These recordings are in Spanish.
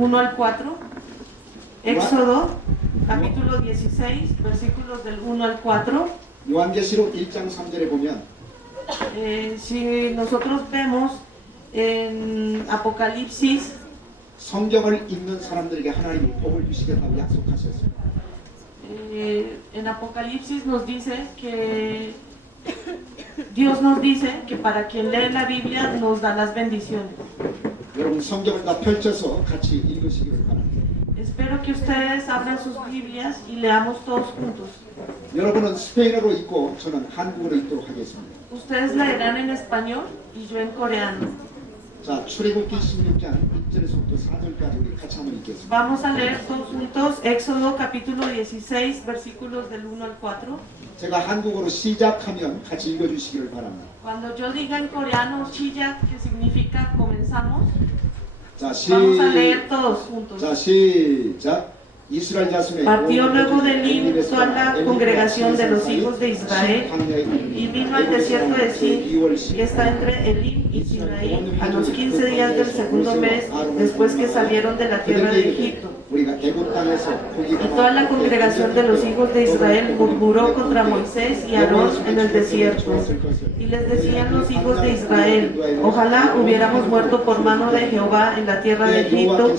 1 al 4, Éxodo capítulo 16, versículos del 1 al 4. 요한계시록 1장 3절에 보면 Si nosotros vemos en Apocalipsis, 성경을 읽는 사람들에게 하나님이 복을 주시겠다고 약속하셨습니다. en Apocalipsis nos dice que Dios nos dice que para quien lee la Biblia nos da las bendiciones. 여러분 성경을 다 펼쳐서 같이 읽으시기를 바랍니다. Espero que ustedes abran sus Biblias y leamos todos juntos. 여러분은 스페인어로 읽고 저는 한국어로 읽도록 하겠습니다. Ustedes leerán en español y yo en coreano. 자, 출애굽기 16장 1절에서부터 4절까지 우리 같이 한번 읽겠습니다. Vamos a leer todos juntos Éxodo capítulo 16, versículos del 1 al 4. 제가 한국어로 시작하면 같이 읽어주시기를 바랍니다. Cuando yo diga en coreano 시작, que significa comenzamos, 자, vamos a leer todos juntos. 자, 시작. 이스라엘 자손의 Partió luego de Elim toda la congregación de los hijos de Israel y vino al desierto de Sin, que está entre Elim y Sinaí, a los 15 días del segundo mes, después que salieron de la tierra de Egipto. Y toda la congregación de los hijos de Israel murmuró contra Moisés y Aarón en el desierto. Y les decían los hijos de Israel: ojalá hubiéramos muerto por mano de Jehová en la tierra de Egipto,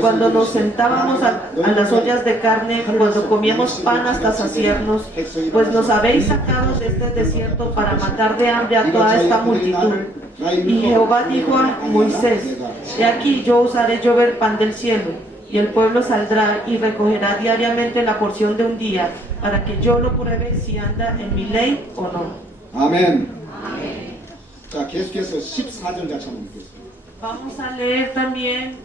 cuando nos sentábamos a las ollas de carne, cuando comíamos pan hasta saciarnos, pues nos habéis sacado de este desierto para matar de hambre a toda esta multitud. Y Jehová dijo a Moisés: he aquí yo os haré llover pan del cielo, y el pueblo saldrá y recogerá diariamente la porción de un día, para que yo lo pruebe si anda en mi ley o no. 아멘. 자, 계속해서 14절 같이 한번 읽겠습니다. Vamos a leer también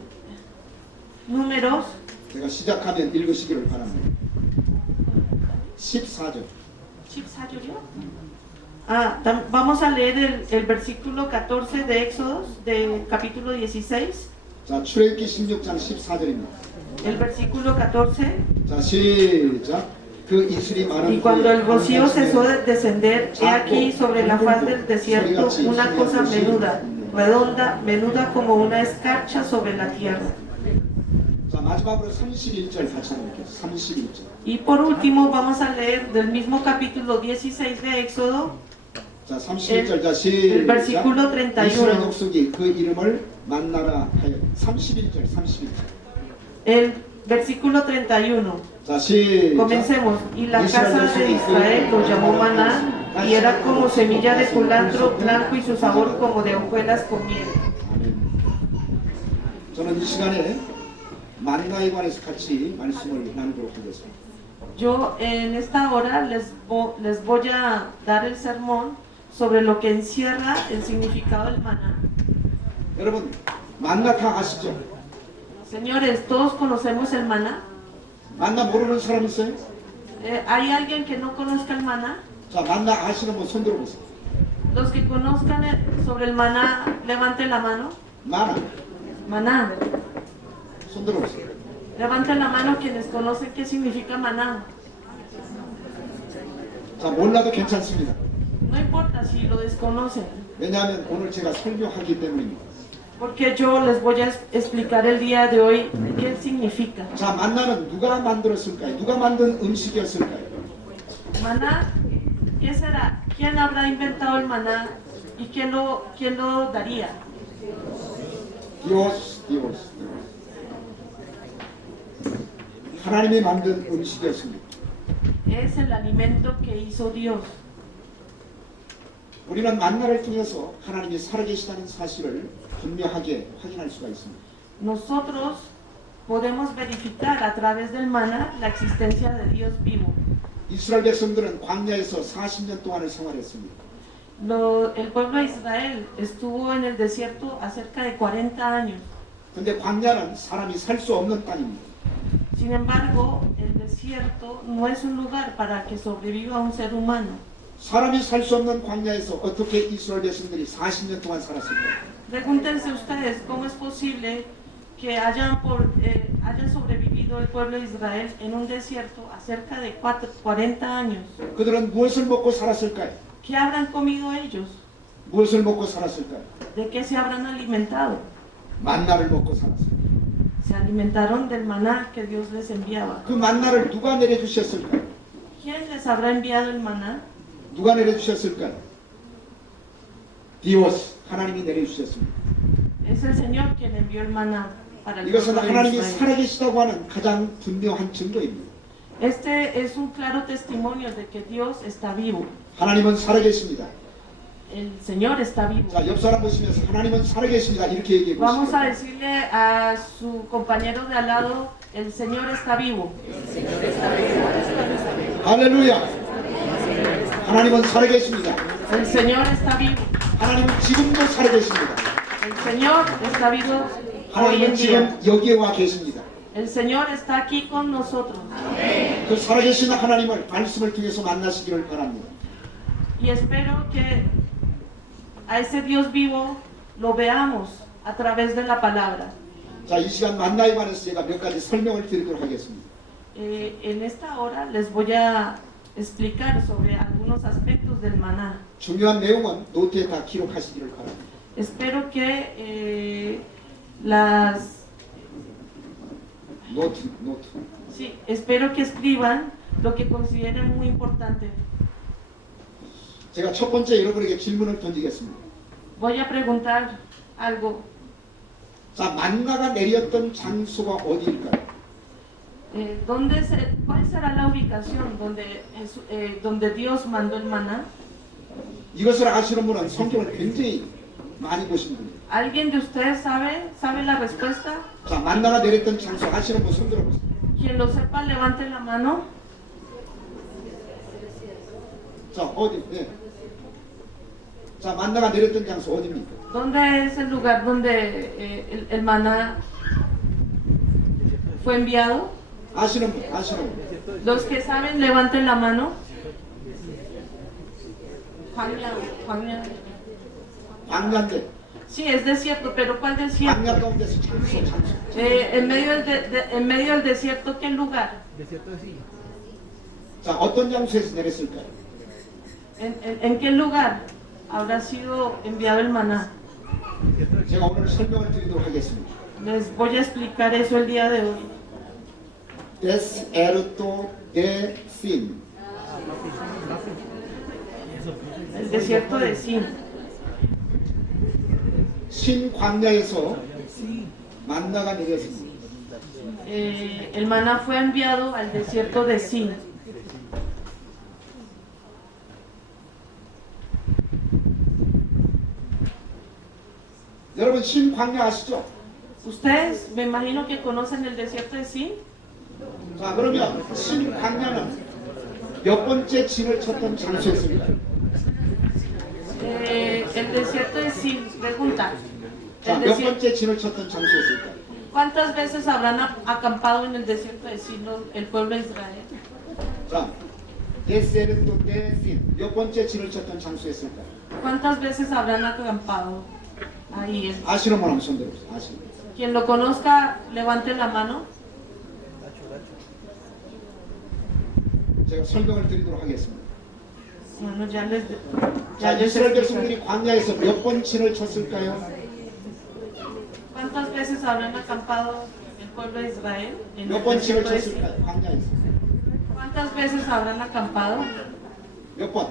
Números. 제가 시작하면 읽으시기를 바랍니다. 14절. Vamos a leer el versículo 14 de Éxodo, del capítulo 16. 자, 출애굽기 16장 14절입니다. El versículo 14. 자, 시작. 그 이슬이 많은 Y cuando el rocío cesó de descender, he aquí sobre la faz del desierto una cosa menuda, redonda, menuda como una escarcha sobre la tierra. 자, 마지막으로 31절 같이 한번 읽겠습니다. 31절. Y por último vamos a leer del mismo capítulo 16 de Éxodo, 자, 31절. 자, el versículo 이스라엘 31. 족속이 그 이름을 만나라 하여 31절. El versículo 31. 자, 시작. Comencemos. Y la casa de Israel lo llamó maná, y era como semilla de culantro blanco y su sabor como de hojuelas con miel. 아멘. 저는 이 시간에 만나에 관해서 같이 말씀을 나누도록 하겠습니다. Yo en esta hora les voy a dar el sermón sobre lo que encierra el significado del maná. 여러분, 만나 다 아시죠? Señores, ¿todos conocemos el maná? 만나 모르는 사람 있어요? ¿Hay alguien que no conozca el maná? 자, 만나 아시는 분 손 들어보세요. Los que conozcan sobre el maná, levanten la mano. Maná. 손 들어보세요. Levanten la mano quienes conocen qué significa maná. 자, 몰라도 괜찮습니다. No importa si lo desconocen, 왜냐하면 오늘 제가 설교하기 때문입니다. porque yo les voy a explicar el día de hoy qué significa. 자, 만나는 누가 만들었을까요? 누가 만든 음식이었을까요? Maná, ¿qué será? ¿Quién habrá inventado el maná y quién lo daría? 디오스. 하나님이 만든 음식이었습니다. Es el alimento que hizo Dios. 우리는 만나를 통해서 하나님이 살아계시다는 사실을 분명하게 확인할 수가 있습니다. Nosotros podemos verificar a través del maná la existencia de Dios vivo. 이스라엘 백성들은 광야에서 40년 동안을 생활했습니다. El pueblo de Israel estuvo en el desierto cerca de 40 años. 근데 광야는 사람이 살 수 없는 땅입니다. Sin embargo, el desierto no es un lugar para que sobreviva un ser humano. 사람이 살 수 없는 광야에서 어떻게 이스라엘 백성들이 40년 동안 살았을까요? Pregúntense ustedes cómo es posible que hayan sobrevivido el pueblo de Israel en un desierto a cerca de 40 años. 그들은 무엇을 먹고 살았을까요? ¿Qué habrán comido ellos? 무엇을 먹고 살았을까요? ¿De qué se habrán alimentado? 만나를 먹고 살았습니다. Se alimentaron del maná que Dios les enviaba. 그 만나를 누가 내려주셨을까요? ¿Quién les habrá enviado el maná? 누가 내려주셨을까요? 디오스, 하나님이 내려주셨습니다. Es el Señor quien envió el maná para el 이것은 pueblo de 하나님이 Israel. 살아계시다고 하는 가장 분명한 증거입니다. Este es un claro testimonio de que Dios está vivo. 하나님은 살아계십니다. El Señor está vivo. 자, 옆 사람 보시면서 하나님은 살아계십니다. 이렇게 얘기해 Vamos a 보시죠. decirle a su compañero de al lado, el Señor está vivo. 할렐루야. 하나님은 살아계십니다. El Señor está vivo. 하나님은 지금도 살아계십니다. El Señor está vivo hoy 하나님은 en día. 지금 여기에 와 계십니다. El Señor está aquí con nosotros. 그 살아계신 하나님을 말씀을 통해서 만나시기를 바랍니다. Y espero que a ese Dios vivo lo veamos a través de la palabra. 자, 이 시간 만나에 관해서 제가 몇 가지 설명을 드리도록 하겠습니다. En esta hora les voy a explicar sobre algunos aspectos del maná. 중요한 내용은 노트에 다 기록하시기를 바랍니다. Espero que las 노트. sí, espero que escriban lo que consideren muy importante. 제가 첫 번째 여러분에게 질문을 던지겠습니다. Voy a preguntar algo. 자, 만나가 내렸던 장소가 어디일까요? ¿Cuál será la ubicación donde Dios mandó el maná? 이것을 아시는 분은 성경을 굉장히 많이 보신 분이에요. ¿Alguien de ustedes sabe la respuesta? 자, 만나가 내렸던 장소 아시는 분 손 들어보세요. Quien lo sepa, levante la mano. 자, 어디? 네. 자, 만나가 내렸던 장소 어디입니까? ¿Dónde es el lugar donde el maná fue enviado? 아시는 분. Los que saben, levanten la mano. Juan. 광야인데, Sí, es desierto, pero ¿cuál desierto? 광야 가운데서 장소. En medio del desierto, ¿qué lugar? 자, 어떤 장소에서 내렸을까요? ¿En qué lugar habrá sido enviado el maná? 제가 오늘 설명을 드리도록 하겠습니다. Les voy a explicar eso el día de hoy. 데스에르토 데 신. El desierto de Sin. 신 광야에서 만나가 내렸습니다. El maná fue enviado al desierto de Sin. 여러분 신 광야 아시죠? Ustedes me imagino que conocen el desierto de Sin. 자, 그러면 신 광야는 몇 번째 진을 쳤던 장소였습니까? El desierto de Sin, pregunta. 자, 몇 번째 진을 쳤던 장소였을까? ¿Cuántas veces habrán acampado en el desierto de Sin el pueblo de Israel? 자, 데스에르토 데 신. 몇 번째 진을 쳤던 장소였을까? ¿Cuántas veces habrán acampado ahí? 아시는 분 한번 손 들어보세요. 아시는 분. Quien lo conozca, levante la mano. 제가 설명을 드리도록 하겠습니다. Bueno, 자, ya les 이스라엘 explicaré. 백성들이 광야에서 몇 번 진을 쳤을까요? ¿Cuántas veces habrán acampado el pueblo de Israel en 몇 el 번 진을 desierto de Sin? 쳤을까요? 광야에서. ¿Cuántas veces habrán acampado? 몇 번?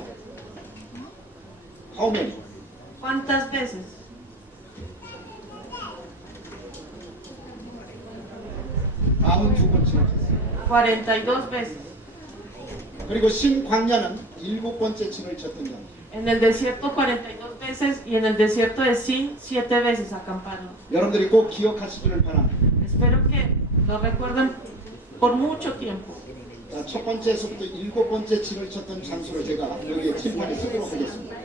How many? ¿Cuántas veces? 42번 진을 쳤어요. 42 veces. 그리고 신광야는 7번째 진을 쳤던 장. En el desierto 42 veces y en el desierto de Sin 7 veces acamparon. 여러분들이 꼭 기억하시기를 바랍니다. Espero que lo recuerden por mucho tiempo. 자, 첫 번째에서부터 7번째 진을 쳤던 장소를 제가 여기에 칠판에 쓰도록 하겠습니다.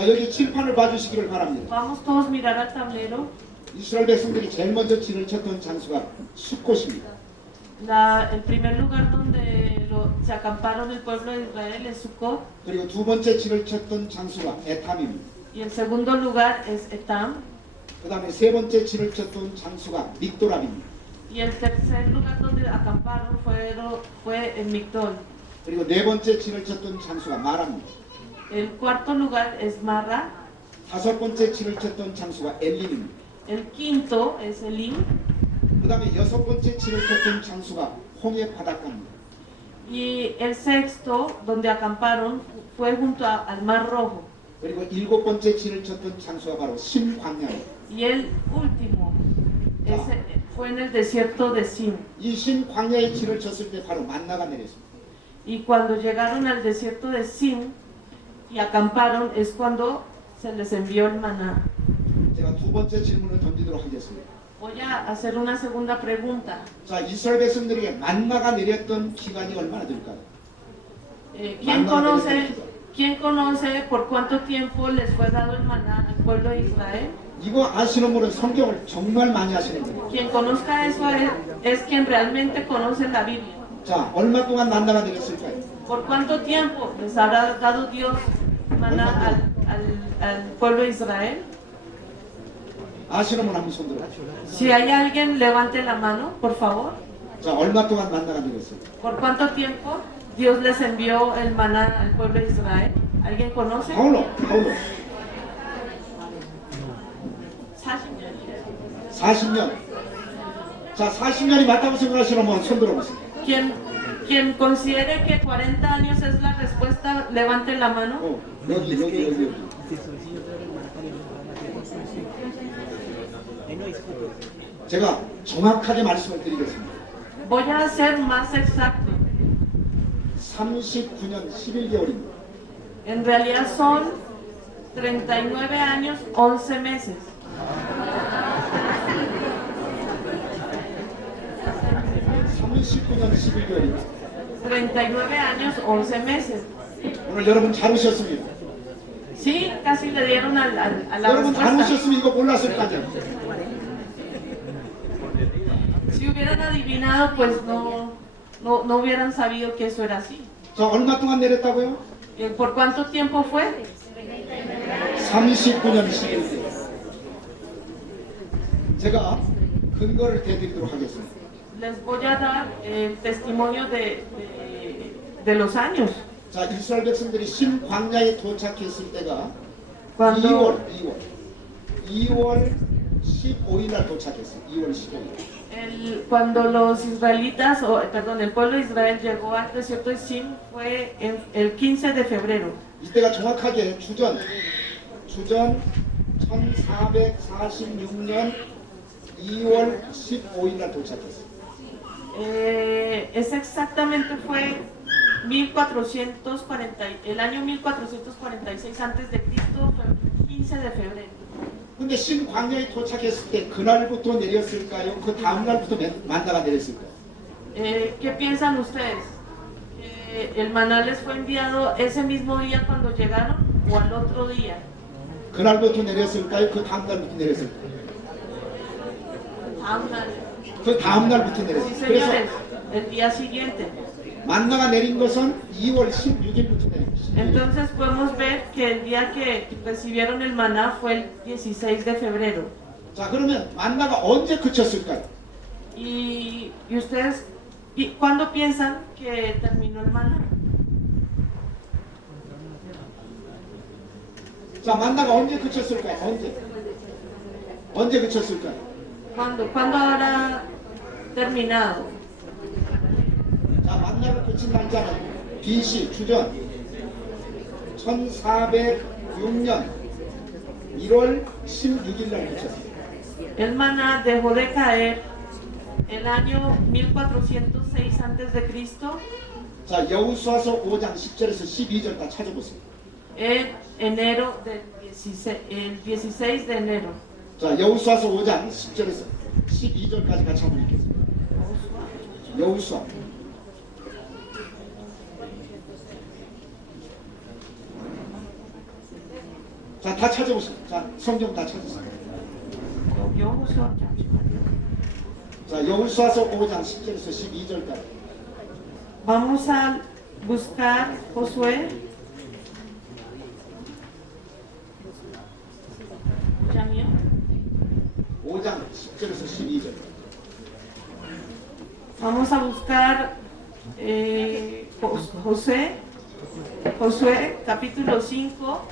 자, 여기 칠판을 봐주시기를 바랍니다. Vamos todos a mirar al tablero. 이스라엘 백성들이 제일 먼저 진을 쳤던 장소가 숫곳입니다. El primer lugar donde se acamparon el pueblo de Israel es Sucot. 그리고 두 번째 진을 쳤던 장소가 에탐입니다. Y el segundo lugar es Etam. 그 다음에 세 번째 진을 쳤던 장소가 믹도랍입니다. Y el tercer lugar donde acamparon fue en Migdol. 그리고 네 번째 진을 쳤던 장소가 마라입니다. El cuarto lugar es Marra. 다섯 번째 진을 쳤던 장소가 엘림입니다. El quinto es Elim. 그 다음에 여섯 번째 진을 쳤던 장소가 홍해 바닷가입니다. Y el sexto donde acamparon fue junto al Mar Rojo. 그리고 일곱 번째 진을 쳤던 장소가 바로 신광야입니다. Y el último fue en el desierto de Sin. 이 신광야의 진을 쳤을 때 바로 만나가 내렸습니다. Y cuando llegaron al desierto de Sin y acamparon es cuando se les envió el maná. 제가 두 번째 질문을 던지도록 하겠습니다. Voy a hacer una segunda pregunta. 자, 이스라엘 백성들에게 만나가 내렸던 기간이 얼마나 될까요? ¿Quién conoce por cuánto tiempo les fue dado el maná al pueblo de Israel? 이거 아시는 분은 성경을 정말 많이 아시는 분이에요. Quien conozca eso es quien realmente conoce la Biblia. 자, 얼마 동안 만나가 내렸을까요? ¿Por cuánto tiempo les habrá dado Dios maná al pueblo de Israel? 아시는 분 한번 손 들어. Si hay alguien, levante la mano, por favor. 자, 얼마 동안 만나가 내렸어요? ¿Por cuánto tiempo Dios les envió el maná al pueblo de Israel? ¿Alguien conoce? 바울로. 40년이래요. 40년. 자, 40년이 맞다고 생각하시는 분 손 들어보세요. Quien considere que 40 años es la respuesta, levante la mano. 여기. 제가 정확하게 말씀을 드리겠습니다. Voy a ser más exacto. 39년 11개월입니다. En realidad son 39 años, 11 meses. 39년 11개월입니다. 39 años, 11 meses. 오늘 여러분 잘 오셨습니다. Sí, casi le dieron a la 여러분 잘 respuesta. 오셨으면 이거 몰랐을 거 아니에요. Si hubieran adivinado, pues no hubieran sabido que eso era así. 자, 얼마 동안 내렸다고요? ¿Por cuánto tiempo fue? 39년 11개월. 제가 근거를 대드리도록 하겠습니다. Les voy a dar el testimonio de los años. 자, 이스라엘 백성들이 신광야에 도착했을 때가 Cuando, 2월 15일 날 도착했어요. 2월 15일. cuando los israelitas, el pueblo de Israel llegó al desierto de Sin fue el 15 de febrero. 이때가 정확하게 주전 1446년 2월 15일 날 도착했어요. Es exactamente fue 1440, el año 1446 antes de Cristo, fue el 15 de febrero. 근데 신광야에 도착했을 때 그날부터 내렸을까요? 그 다음 날부터 만나가 내렸을까요? ¿Qué piensan ustedes? ¿Que el maná les fue enviado ese mismo día cuando llegaron o al otro día? 그날부터 내렸을까요? 그 다음 날부터 내렸을까요? 그 다음 날부터 Sí, 내렸어요. señores, 그래서 el día siguiente. 만나가 내린 것은 2월 16일부터 내린 것이죠. Entonces podemos ver que el día que recibieron el maná fue el 16 de febrero. 자, 그러면 만나가 언제 그쳤을까요? ¿Y ustedes cuándo piensan que terminó el maná? 자, 만나가 언제 그쳤을까요? 언제 그쳤을까요? ¿Cuándo habrá terminado? 자, 만나가 그친 날짜는 BC 주전 1406년 1월 16일 날 그쳤습니다. El maná dejó de caer el año 1406 antes de Cristo, 자, 여호수아서 5장 10절에서 12절 다 찾아보세요. en enero del 16 de enero. 자, 여호수아서 5장 10절에서 12절까지 같이 한번 읽겠습니다. 여호수아. 자, 다 찾아보세요. 자, 성경 다 찾으세요. 여호수아 잠시만요. 자, 여호수아서 5장 10절에서 12절까지. Vamos a buscar Josué. ¿Janio? 5장 10절에서 12절. Vamos a buscar Josué capítulo 5,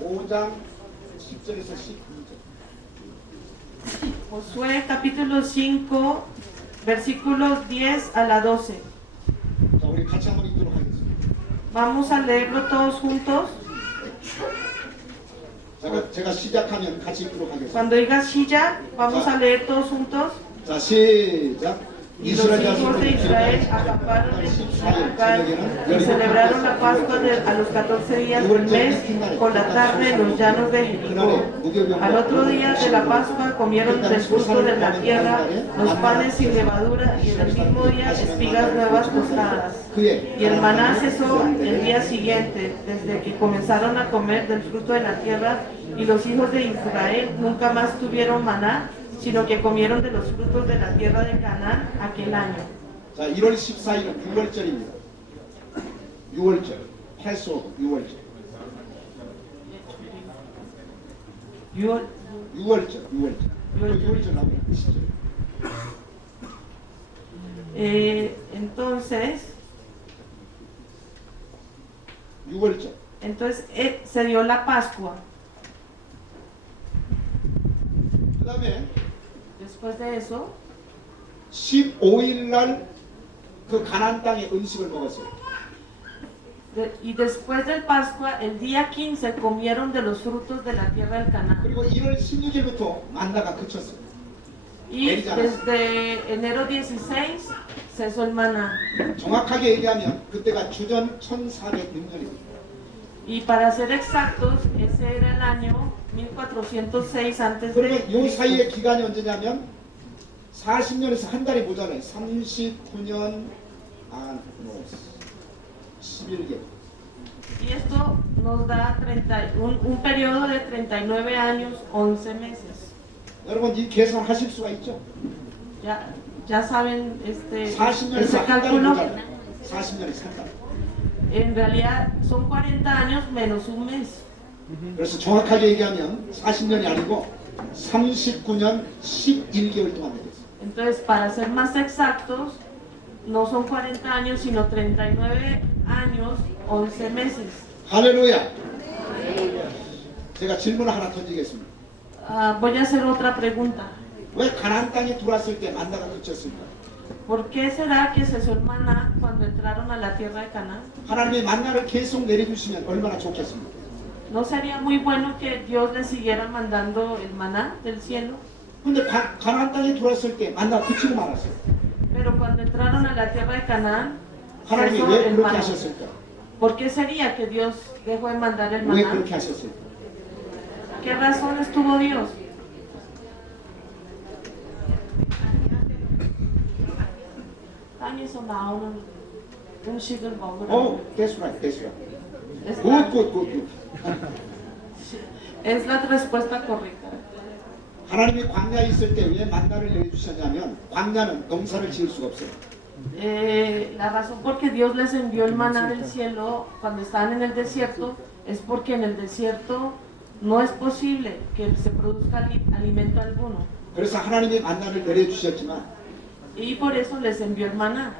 5장 10절에서 12절. Josué capítulo 5, versículos 10 a la 12. 자, 우리 같이 한번 읽도록 하겠습니다. Vamos a leerlo todos juntos. 제가 시작하면 같이 읽도록 하겠습니다. Cuando diga Shilla, vamos a leer todos juntos. 자, 시작. Y los hijos de Israel acamparon en Succal y celebraron la Pascua a los 14 días del mes con la tarde en los llanos de Jericó. Al otro día de la Pascua comieron del fruto de la tierra los panes sin levadura y en el mismo día espigas nuevas tostadas. Y el maná cesó el día siguiente, desde que comenzaron a comer del fruto de la tierra, y los hijos de Israel nunca más tuvieron maná, sino que comieron de los frutos de la tierra de Canaán aquel año. 자, 1월 14일은 6월절입니다. 6월절. 패스오브 6월절. 6월절. 6월절 나옵니다. 10절. Entonces 6월절. Se dio la Pascua. 그 다음에 Después de eso, 15일 날 그 가나안 땅의 음식을 먹었어요. y después del Pascua, el día 15 comieron de los frutos de la tierra del Canaán. 그리고 1월 16일부터 만나가 그쳤어요. Y desde enero 16 cesó el maná. 정확하게 얘기하면 그때가 주전 1406년입니다. Y para ser exactos, ese era el año 1406 antes 그러면 de 요 Cristo. 사이의 기간이 언제냐면 40년에서 한 달이 모자라요. 39년 11개월. Y esto nos da un periodo de 39 años, 11 meses. 여러분 이 계산하실 수가 있죠? Ya saben ese 40년에서 한 달이 cálculo. 모자라요. 40년에서 한 달. En realidad son 40 años menos un mes. 그래서 정확하게 얘기하면 40년이 아니고 39년 11개월 동안 되겠어요. Entonces, para ser más exactos, no son 40 años, sino 39 años, 11 meses. 할렐루야. 제가 질문을 하나 던지겠습니다. Voy a hacer otra pregunta. 왜 가나안 땅에 들어왔을 때 만나가 그쳤습니까? ¿Por qué será que cesó el maná cuando entraron a la tierra de Canaán? 하나님의 만나를 계속 내려주시면 얼마나 좋겠습니까? ¿No sería muy bueno que Dios le siguiera mandando el maná del cielo? 근데 가나안 땅에 들어왔을 때 만나가 그치고 말았어요. Pero cuando entraron a la tierra de Canaán, 하나님이 cesó 왜 el 그렇게 maná. 하셨을까? ¿Por qué sería que Dios dejó de mandar el 왜 maná? 그렇게 하셨을까? ¿Qué razones tuvo Dios? 땅에서 나오는 음식을 먹으라고. That's right, that's right. Es Good. Es la respuesta correcta. 하나님이 광야에 있을 때 왜 만나를 내려주셨냐면 광야는 농사를 지을 수가 없어요. La razón por que Dios les envió el maná del cielo cuando estaban en el desierto es porque en el desierto no es posible que se produzca alimento alguno. 그래서 하나님이 만나를 내려주셨지만 Y por eso les envió el maná.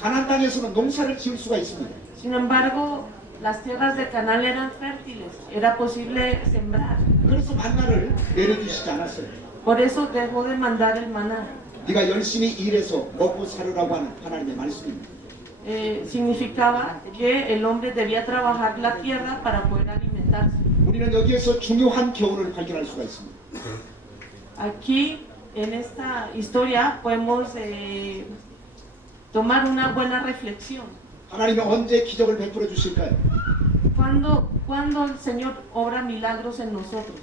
가나안 땅에서는 농사를 지을 수가 있습니다. Sin embargo, las tierras de Canaán eran fértiles, era posible sembrar. 그래서 만나를 내려주시지 않았어요. Por eso dejó de mandar el maná. 네가 열심히 일해서 먹고 살으라고 하는 하나님의 말씀입니다. Significaba que el hombre debía trabajar la tierra para poder alimentarse. 우리는 여기에서 중요한 교훈을 발견할 수가 있습니다. Aquí, en esta historia, podemos tomar una buena reflexión. 하나님이 언제 기적을 베풀어 주실까요? Cuando el Señor obra milagros en nosotros.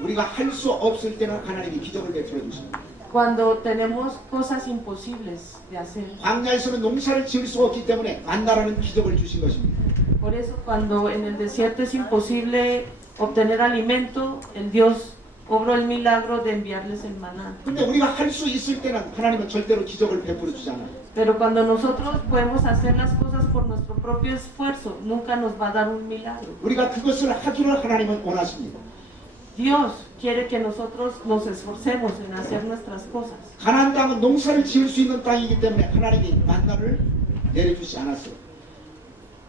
우리가 할 수 없을 때는 하나님이 기적을 베풀어 주십니다. cuando tenemos cosas imposibles de hacer. 광야에서는 농사를 지을 수 없기 때문에 만나라는 기적을 주신 것입니다. Por eso cuando en el desierto es imposible obtener alimento, el Dios obró el milagro de enviarles el maná. 근데 우리가 할 수 있을 때는 하나님은 절대로 기적을 베풀어 주지 않아요. Pero cuando nosotros podemos hacer las cosas por nuestro propio esfuerzo, nunca nos va a dar un milagro. 우리가 그것을 하기를 하나님은 원하십니다. Dios quiere que nosotros nos esforcemos en hacer nuestras cosas. 가나안 땅은 농사를 지을 수 있는 땅이기 때문에 하나님이 만나를 내려주지 않았어요.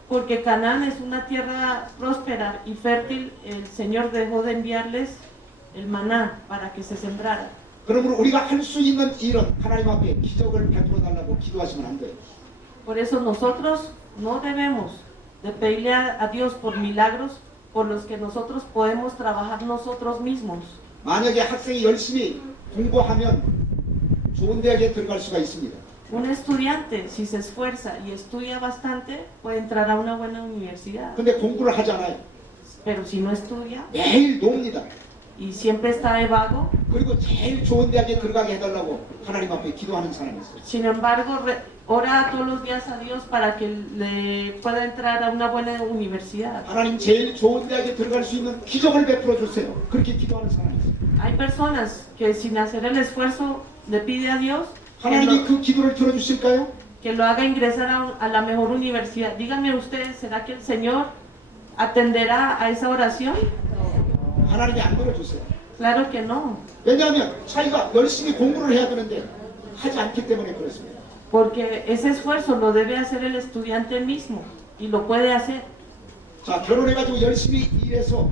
Porque Canaán es una tierra próspera y fértil, el Señor dejó de enviarles el maná para que se sembrara. 그러므로 우리가 할 수 있는 일은 하나님 앞에 기적을 베풀어 달라고 기도하시면 안 돼요. Por eso nosotros no debemos de pedirle a Dios por milagros por los que nosotros podemos trabajar nosotros mismos. 만약에 학생이 열심히 공부하면 좋은 대학에 들어갈 수가 있습니다. Un estudiante, si se esfuerza y estudia bastante, puede entrar a una buena universidad. 근데 공부를 하지 않아요. Pero si no estudia 매일 놉니다. y siempre está de vago, 그리고 제일 좋은 대학에 들어가게 해달라고 하나님 앞에 기도하는 사람이 있어요. sin embargo, ora todos los días a Dios para que le pueda entrar a una buena universidad. 하나님 제일 좋은 대학에 들어갈 수 있는 기적을 베풀어 주세요. 그렇게 기도하는 사람이 있어요. Hay personas que sin hacer el esfuerzo le pide a Dios 하나님이 그 기도를 들어주실까요? que lo haga ingresar a la mejor universidad. Díganme ustedes, ¿será que el Señor atenderá a esa oración? 하나님이 안 들어주세요. Claro que no, 왜냐하면 자기가 열심히 공부를 해야 되는데 하지 않기 때문에 그렇습니다. porque ese esfuerzo lo debe hacer el estudiante mismo y lo puede hacer. 자, 결혼해가지고 열심히 일해서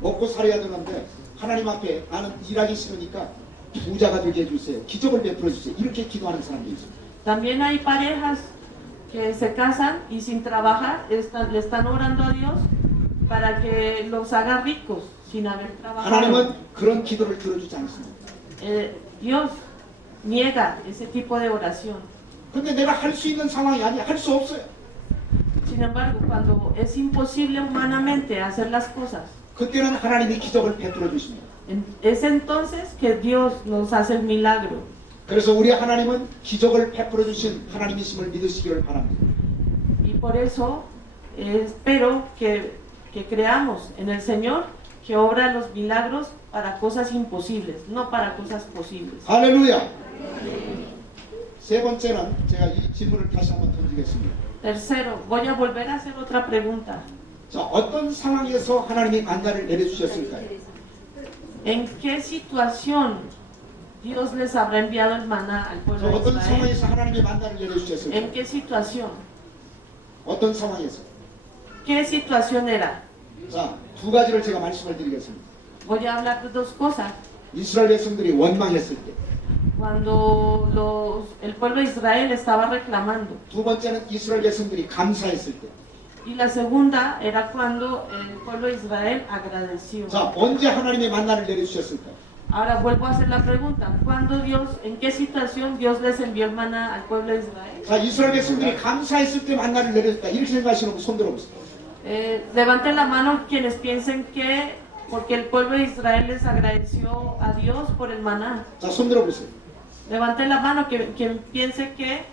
먹고 살아야 되는데 하나님 앞에 나는 일하기 싫으니까 부자가 되게 해주세요. 기적을 베풀어 주세요. 이렇게 기도하는 사람들이 있어요. También hay parejas que se casan y sin trabajar le están orando a Dios para que los haga ricos sin haber trabajado. 하나님은 그런 기도를 들어주지 않습니다. Dios niega ese tipo de oración. 근데 내가 할 수 있는 상황이 아니야. 할 수 없어요. Sin embargo, cuando es imposible humanamente hacer las cosas, 그때는 하나님이 기적을 베풀어 주십니다. es entonces que Dios nos hace el milagro. 그래서 우리 하나님은 기적을 베풀어 주신 하나님이심을 믿으시기를 바랍니다. Y por eso espero que creamos en el Señor que obra los milagros para cosas imposibles, no para cosas posibles. 할렐루야. 세 번째는 제가 이 질문을 다시 한번 던지겠습니다. Tercero, voy a volver a hacer otra pregunta. 자, 어떤 상황에서 하나님이 만나를 내려주셨을까요? ¿En qué situación Dios les habrá enviado el maná al 자, pueblo de 어떤 Israel? 상황에서 하나님이 만나를 내려주셨을까요? ¿En qué situación? 어떤 상황에서? ¿Qué situación era? 자, 두 가지를 제가 말씀을 드리겠습니다. Voy a hablar de dos cosas. 이스라엘 백성들이 원망했을 때, Cuando el pueblo de Israel estaba reclamando. 두 번째는 이스라엘 백성들이 감사했을 때. Y la segunda era cuando el pueblo de Israel agradeció. 자, 언제 하나님이 만나를 내려주셨을까요? Ahora vuelvo a hacer la pregunta. ¿Cuándo Dios, en qué situación Dios les envió el maná al pueblo de Israel? 자, 이스라엘 백성들이 감사했을 때 만나를 내려줬다. 이렇게 생각하시는 분 손 들어보세요. Levanten la mano quienes piensen que porque el pueblo de Israel les agradeció a Dios por el maná. 자, 손 들어보세요. Levanten la mano quien piense que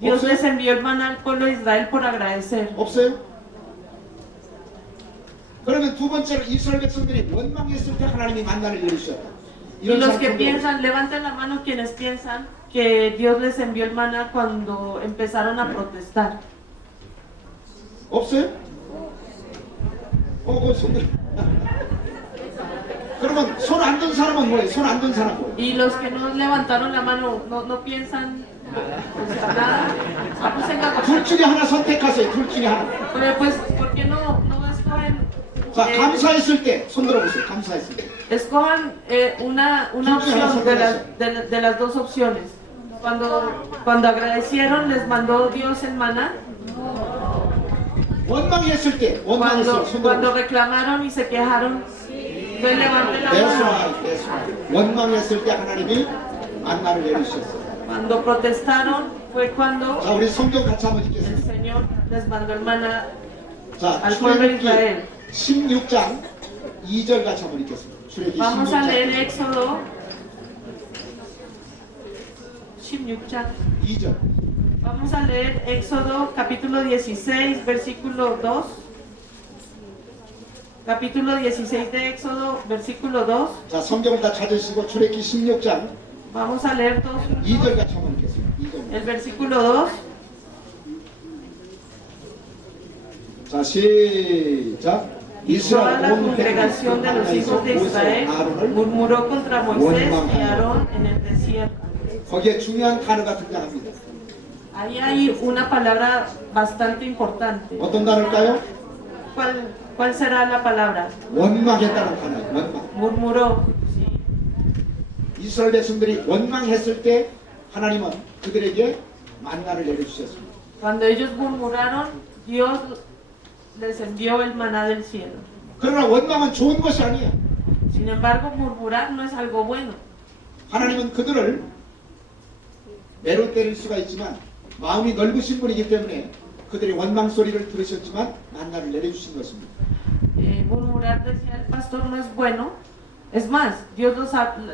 Dios ¿없어요? les envió el maná al pueblo de Israel por agradecer. 없어요? 그러면 두 번째로 이스라엘 백성들이 원망했을 때 하나님이 만나를 내려주셨다. Y los 사람 que 손 들어보세요. piensan, levanten la mano quienes piensan que Dios les envió el maná cuando empezaron a protestar. 없어요? 그 손 들어. 그러면 손 안 든 사람은 뭐예요? 손 안 든 사람 뭐예요? Y los que no levantaron la mano no piensan pues, nada. Ah, pues, venga, 둘 중에 하나 선택하세요. 둘 중에 하나. pero pues, ¿por qué no escogen? 자, 감사했을 때 손 들어보세요. 감사했을 때. Escojan una opción de las dos opciones. Cuando agradecieron, les mandó Dios el maná. 원망했을 때, 원망했어요. 손 Cuando 들어보세요. reclamaron y se quejaron, entonces levanten la That's mano. right, that's right. 원망했을 때 하나님이 만나를 내리셨어요. Cuando protestaron fue cuando 자, 우리 성경 같이 한번 el 읽겠습니다. Señor les mandó el maná 자, al pueblo de 출애굽기 Israel. 16장 2절 같이 한번 읽겠습니다. 출애굽기 Vamos a leer 16장. Éxodo 16장. 2절. Vamos a leer Éxodo capítulo 16, versículo 2. Capítulo 16 de Éxodo, versículo 2. 자, 성경을 다 찾으시고 출애굽기 16장 Vamos a leer todos juntos 2절 같이 한번 읽겠습니다. 2절. el versículo 2. 자, 시작. Toda la 온 congregación de los hijos de Israel 아론을 murmuró contra Moisés y Aarón en el desierto. 거기에 중요한 단어가 등장합니다. Ahí hay una palabra bastante importante. 어떤 단어일까요? ¿Cuál será la palabra? 원망했다는 단어예요. 원망. Murmuró. Sí. 이스라엘 백성들이 원망했을 때 하나님은 그들에게 만나를 내려주셨습니다. Cuando ellos murmuraron, Dios les envió el maná del cielo. 그러나 원망은 좋은 것이 아니에요. Sin embargo, murmurar no es algo bueno. 하나님은 그들을 매로 때릴 수가 있지만 마음이 넓으신 분이기 때문에 그들의 원망 소리를 들으셨지만 만나를 내려주신 것입니다. Murmurar, decía el pastor, no es bueno. Es más, Dios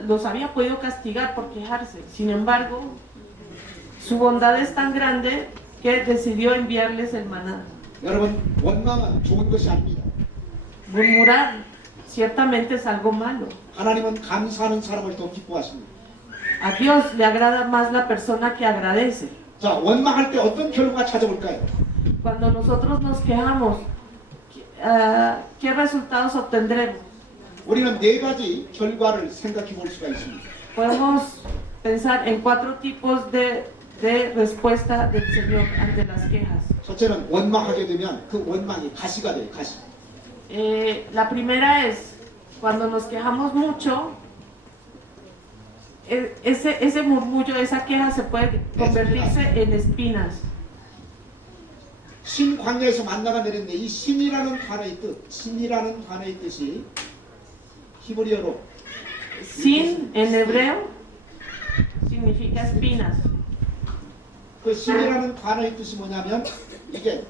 los había podido castigar por quejarse. Sin embargo, su bondad es tan grande que decidió enviarles el maná. 여러분, 원망은 좋은 것이 아닙니다. Murmurar ciertamente es algo malo. 하나님은 감사하는 사람을 더 기뻐하십니다. A Dios le agrada más la persona que agradece. 자, 원망할 때 어떤 결과가 찾아올까요? Cuando nosotros nos quejamos, ¿qué resultados obtendremos? 우리는 네 가지 결과를 생각해 볼 수가 있습니다. Podemos pensar en 4 tipos de respuesta del Señor ante las quejas. 첫째는 원망하게 되면 그 원망이 가시가 돼요. 가시. La primera es, cuando nos quejamos mucho, ese murmullo, esa queja se puede convertirse en espinas. 신 광야에서 만나가 내렸는데 이 신이라는 단어의 뜻, 신이라는 단어의 뜻이 히브리어로 Sin en hebreo significa espinas. 그 신이라는 단어의 뜻이 뭐냐면 이게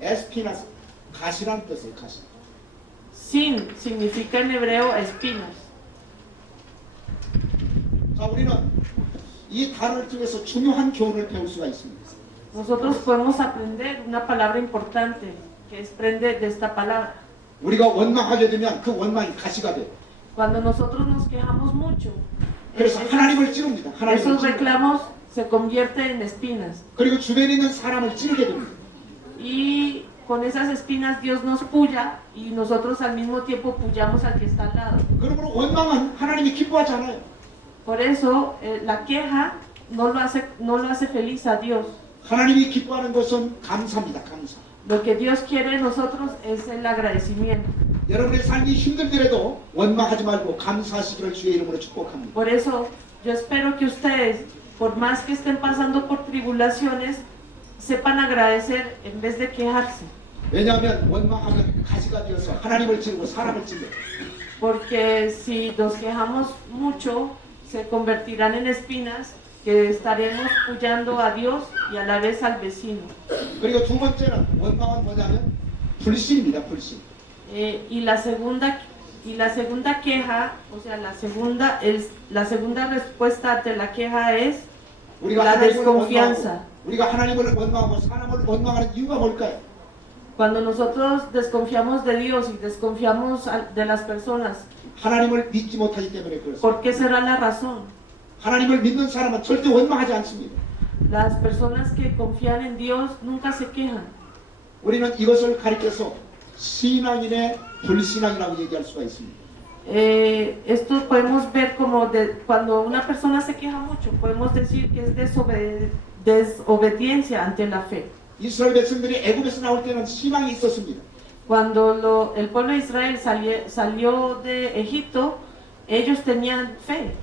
에스피나스, 가시라는 뜻이에요. 가시. Sin significa en hebreo espinas. 자, 우리는 이 단어를 통해서 중요한 교훈을 배울 수가 있습니다. Nosotros podemos aprender una palabra importante que desprende de esta palabra. 우리가 원망하게 되면 그 원망이 가시가 돼요. Cuando nosotros nos quejamos mucho, 그래서 하나님을 찌릅니다. 하나님을 esos 찌릅니다. reclamos se convierten en espinas. 그리고 주변에 있는 사람을 찌르게 됩니다. Y con esas espinas Dios nos puya y nosotros al mismo tiempo puyamos al que está al lado. 그러므로 원망은 하나님이 기뻐하지 않아요. Por eso la queja no lo hace feliz a Dios. 하나님이 기뻐하는 것은 감사입니다. 감사. Lo que Dios quiere de nosotros es el agradecimiento. 여러분의 삶이 힘들더라도 원망하지 말고 감사하시기를 주의 이름으로 축복합니다. Por eso yo espero que ustedes, por más que estén pasando por tribulaciones, sepan agradecer en vez de quejarse. 왜냐하면 원망하면 가시가 되어서 하나님을 찌르고 사람을 찌르고 Porque si nos quejamos mucho, se convertirán en espinas que estaremos puyando a Dios y a la vez al vecino. 그리고 두 번째는 원망은 뭐냐면 불신입니다. 불신. Y la segunda queja, o sea, la segunda respuesta ante la queja es 우리가 la 하나님을 desconfianza. 원망하고 우리가 하나님을 원망하고 사람을 원망하는 이유가 뭘까요? Cuando nosotros desconfiamos de Dios y desconfiamos de las personas, 하나님을 믿지 못하기 때문에 그렇습니다. ¿por qué será la razón? 하나님을 믿는 사람은 절대 원망하지 않습니다. Las personas que confían en Dios nunca se quejan. 우리는 이것을 가리켜서 신앙인의 불신앙이라고 얘기할 수가 있습니다. Esto podemos ver como cuando una persona se queja mucho, podemos decir que es desobediencia ante la fe. 이스라엘 백성들이 애굽에서 나올 때는 신앙이 있었습니다. Cuando el pueblo de Israel salió de Egipto, ellos tenían fe.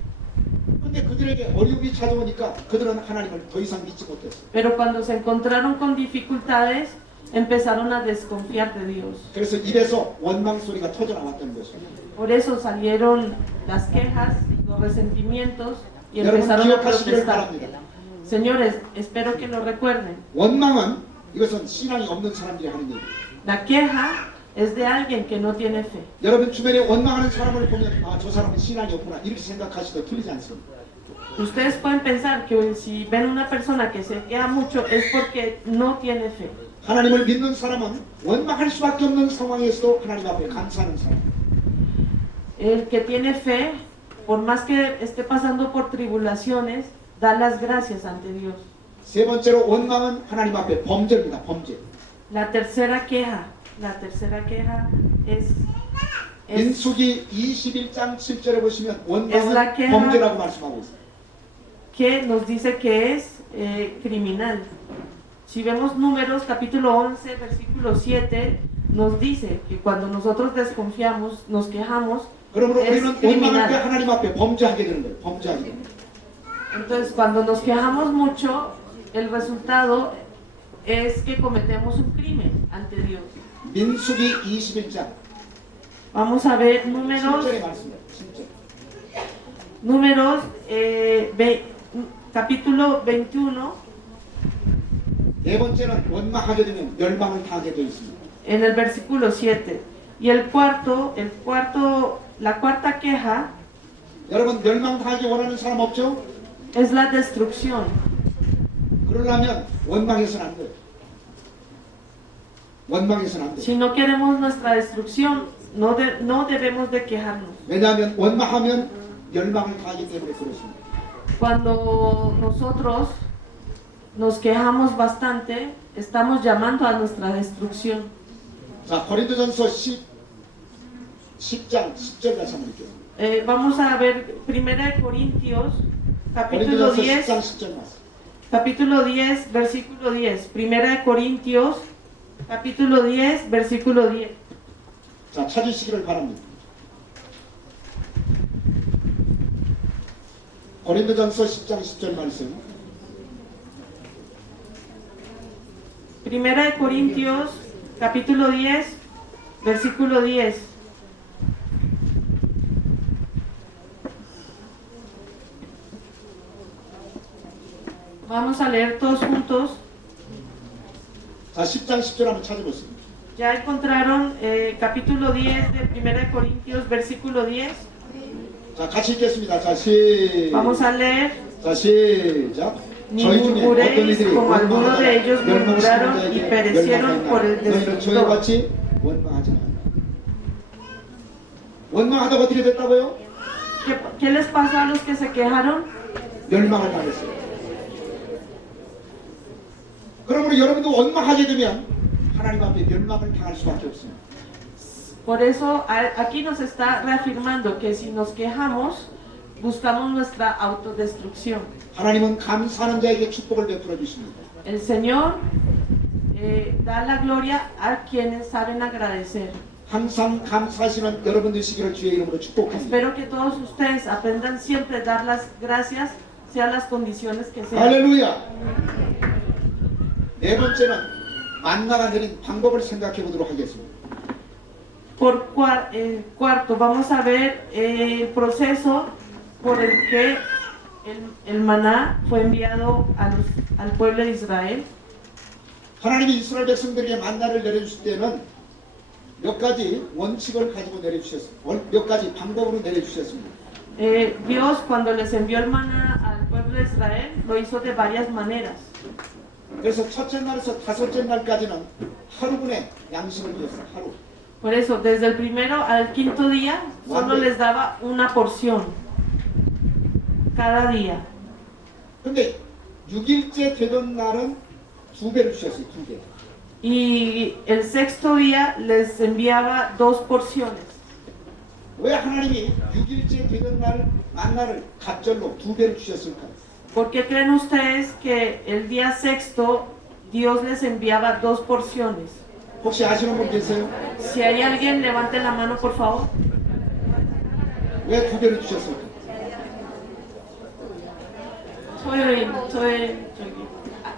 근데 그들에게 어려움이 찾아오니까 그들은 하나님을 더 이상 믿지 못했어요. Pero cuando se encontraron con dificultades, empezaron a desconfiar de Dios. 그래서 입에서 원망 소리가 터져 나왔다는 것입니다. Por eso salieron las quejas, los resentimientos y 여러분 empezaron a 기억하시기를 protestar. 바랍니다. Señores, espero que lo recuerden. 원망은 이것은 신앙이 없는 사람들이 하는 얘기예요. La queja es de alguien que no tiene fe. 여러분 주변에 원망하는 사람을 보면 아, 저 사람은 신앙이 없구나 이렇게 생각하시도 틀리지 않습니다. Ustedes pueden pensar que si ven una persona que se queja mucho es porque no tiene fe. 하나님을 믿는 사람은 원망할 수밖에 없는 상황에서도 하나님 앞에 감사하는 사람. El que tiene fe, por más que esté pasando por tribulaciones, da las gracias ante Dios. 세 번째로 원망은 하나님 앞에 범죄입니다. 범죄. La tercera queja es 민수기 21장 7절에 보시면 Es la 원망은 queja. 범죄라고 말씀하고 있습니다. que nos dice que es criminal. Si vemos Números capítulo 11, versículo 7, nos dice que cuando nosotros desconfiamos, nos quejamos, 그러므로 es 우리는 원망할 때 criminal. 하나님 앞에 범죄하게 되는 거예요. 범죄하게 되는 거예요. Entonces, cuando nos quejamos mucho, el resultado es que cometemos un crimen ante Dios. 민수기 21장 Vamos a ver Números, 7절의 말씀이에요. 7절. Números capítulo 21, 네 번째는 원망하게 되면 멸망을 당하게 되어 있습니다. en el versículo 7. Y la cuarta queja 여러분 멸망당하기 원하는 사람 없죠? es la destrucción. 그러려면 원망해서는 안 돼요. 원망해서는 안 돼요. Si no queremos nuestra destrucción, no debemos de quejarnos. 왜냐하면 원망하면 멸망을 당하기 때문에 그렇습니다. Cuando nosotros nos quejamos bastante, estamos llamando a nuestra destrucción. 자, 고린도전서 10장 10절 다시 한번 볼게요. Vamos a ver 1 Corintios, capítulo 고린도전서 10, 10장 10절 말씀. capítulo 10, versículo 10. 1 Corintios, capítulo 10, versículo 10. 자, 찾으시기를 바랍니다. 고린도전서 10장 10절 말씀. 1 Corintios, capítulo 10, versículo 10. Vamos a leer todos juntos. 자, 10장 10절 한번 찾아보세요. Ya encontraron capítulo 10 de 1 Corintios, versículo 10. 자, 같이 읽겠습니다. 자, 시작. Vamos a leer. 자, 시작. Ni 저희 중에 어떤 murmuréis 이들이 como algunos de ellos 멸망하다가 murmuraron 멸망시키는 y 자에게 perecieron por el 멸망하였나. 너희는 저희와 destructor. 같이 원망하지 말라. 원망하다가 어떻게 됐다고요? ¿Qué les pasó a los que se quejaron? 멸망을 당했어요. 그러므로 여러분도 원망하게 되면 하나님 앞에 멸망을 당할 수밖에 없습니다. Por eso aquí nos está reafirmando que si nos quejamos, buscamos nuestra autodestrucción. 하나님은 감사하는 자에게 축복을 베풀어 주십니다. El Señor da la gloria a quienes saben agradecer. 항상 감사하시는 여러분 되시기를 주의 이름으로 축복합니다. Espero que todos ustedes aprendan siempre a dar las gracias, sean las condiciones que sean. 할렐루야. 네 번째는 만나가 내린 방법을 생각해 보도록 하겠습니다. Por cuarto, vamos a ver el proceso por el que el maná fue enviado al pueblo de Israel. 하나님이 이스라엘 백성들에게 만나를 내려주실 때는 몇 가지 원칙을 가지고 내려주셨습니다. 몇 가지 방법으로 내려주셨습니다. Dios cuando les envió el maná al pueblo de Israel lo hizo de varias maneras. 그래서 첫째 날에서 다섯째 날까지는 하루분의 양식을 주었어요. 하루. Por eso, desde el primero al quinto día, solo les daba una porción cada día. 근데 6일째 되던 날은 2배를 주셨어요. 2배. Y el sexto día les enviaba 2 porciones. 왜 하나님이 6일째 되던 날 만나를 갑절로 2배를 주셨을까요? ¿Por qué creen ustedes que el día sexto Dios les enviaba 2 porciones? 혹시 아시는 분 계세요? Si hay alguien, levante la mano, por favor. 왜 2배를 주셨을까요? 저희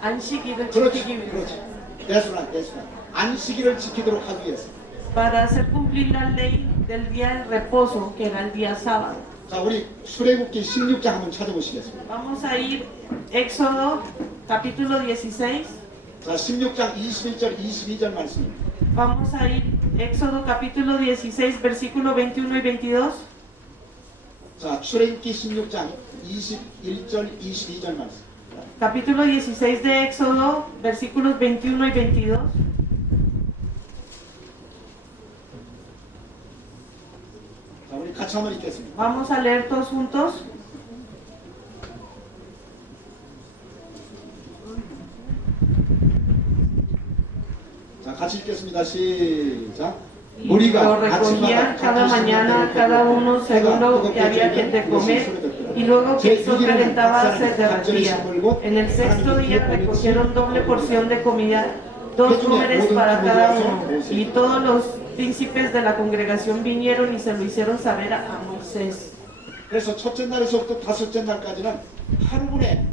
안식일을 그렇지, 지키기 위해서. 그렇지. 대수란. 안식일을 지키도록 하기 위해서. Para hacer cumplir la ley del día de reposo, que era el día sábado. 자, 우리 출애굽기 16장 한번 찾아보시겠습니다. Vamos a ir Éxodo capítulo 16. 자, 16장 21절, 22절 말씀입니다. Vamos a ir Éxodo capítulo 16 versículo 21 y 22. 자, 출애굽기 16장 21절 22절 말씀. Capítulo 16 de Éxodo, versículos 21 y 22. 자, 우리 같이 한번 읽겠습니다. Vamos a leer todos juntos. 자, 같이 읽겠습니다. 시작. Y lo recogían cada mañana, cada uno según lo que había que de comer, y luego que el sol calentaba se derretía. En el sexto día recogieron doble porción de comida, 2 números para cada uno. Y todos los príncipes de la congregación vinieron y se lo hicieron saber a Moisés. 그래서 첫째 날에서부터 다섯째 날까지는 하루분에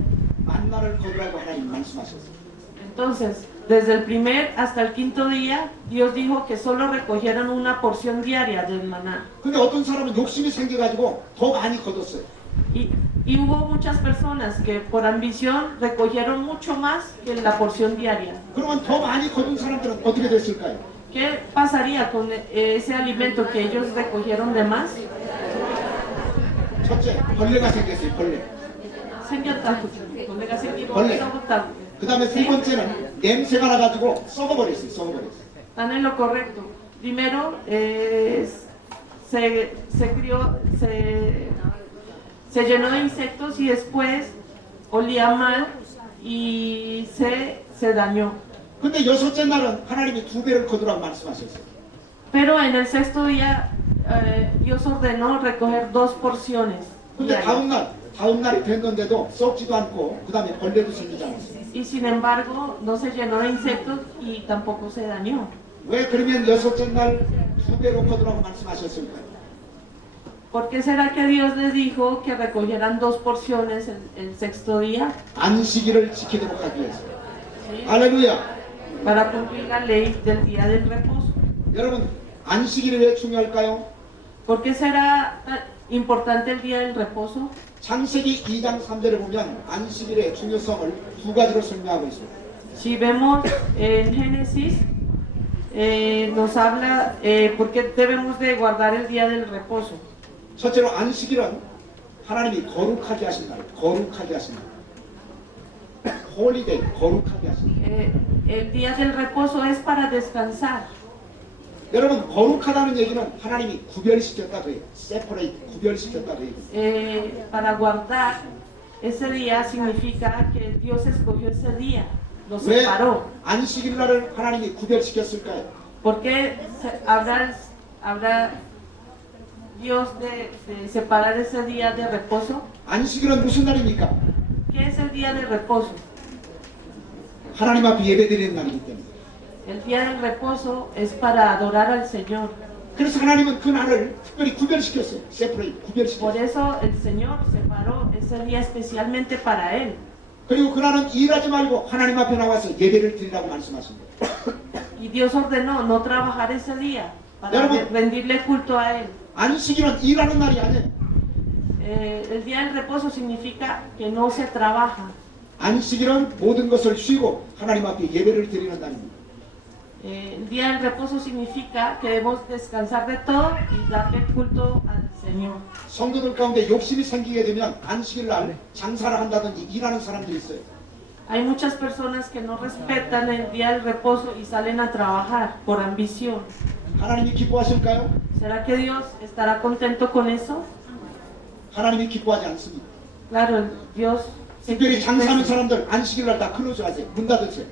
만나를 거두라고 하나님 말씀하셨어요. Entonces, desde el primer hasta el quinto día, Dios dijo que solo recogieran una porción diaria del maná. 근데 어떤 사람은 욕심이 생겨가지고 더 많이 거뒀어요. Y hubo muchas personas que por ambición recogieron mucho más que la porción diaria. 그러면 더 많이 거둔 사람들은 어떻게 됐을까요? ¿Qué pasaría con ese alimento que ellos recogieron de más? 첫째, 벌레가 생겼어요. 벌레. 생겼다고. 내가 생기고 벌레. 썩었다고. 그 다음에 두 번째는 냄새가 나가지고 썩어버렸어요. 썩어버렸어요. Están en lo correcto. Primero, se llenó de insectos y después olía mal y se dañó. 근데 여섯째 날은 하나님이 2배를 거두라고 말씀하셨어요. Pero en el sexto día, Dios ordenó recoger 2 porciones. 근데 diarias. 다음 날이 됐는데도 썩지도 않고 그 다음에 벌레도 생기지 않았어요. Y sin embargo, no se llenó de insectos y tampoco se dañó. 왜 그러면 여섯째 날 2배로 거두라고 말씀하셨을까요? ¿Por qué será que Dios les dijo que recogieran 2 porciones el sexto día? 안식일을 지키도록 하기 위해서. ¿Sí? 할렐루야. Para cumplir la ley del día del reposo. 여러분, 안식일이 왜 중요할까요? ¿Por qué será tan importante el día del reposo? 창세기 2장 3절에 보면 안식일의 중요성을 2가지로 설명하고 있습니다. Si vemos en Génesis, nos habla por qué debemos de guardar el día del reposo. 첫째로 안식일은 하나님이 거룩하게 하신 날, 거룩하게 하신 날. 홀리데이, 거룩하게 하신 날. El día del reposo es para descansar. 여러분, 거룩하다는 얘기는 하나님이 구별시켰다 그래요. separate, 구별시켰다 그래요. Para guardar ese día significa que Dios escogió ese día, lo 왜 separó. 안식일 날을 하나님이 구별시켰을까요? ¿Por qué habrá Dios de separar ese día de reposo? 안식일은 무슨 날입니까? ¿Qué es el día de reposo? 하나님 앞에 예배드리는 날이기 때문에. El día del reposo es para adorar al Señor. 그래서 하나님은 그 날을 특별히 구별시켰어요. separate, Por 구별시켰어요. eso el Señor separó ese día especialmente para Él. 그리고 그날은 일하지 말고 하나님 앞에 나와서 예배를 드리라고 말씀하십니다. Y Dios ordenó no trabajar ese día para 여러분, rendirle culto a Él. 안식일은 일하는 날이 아니에요. El día del reposo significa que no se trabaja. 안식일은 모든 것을 쉬고 하나님 앞에 예배를 드리는 날입니다. El día del reposo significa que debemos descansar de todo y darle culto al Señor. 성도들 가운데 욕심이 생기게 되면 안식일 날 장사를 한다든지 일하는 사람들이 있어요. Hay muchas personas que no respetan el día del reposo y salen a trabajar por ambición. 하나님이 기뻐하실까요? ¿Será que Dios estará contento con eso? 하나님이 기뻐하지 않습니다. Claro, Dios 특별히 장사하는 사람들 안식일 날 다 클로즈 하세요. 문 닫으세요.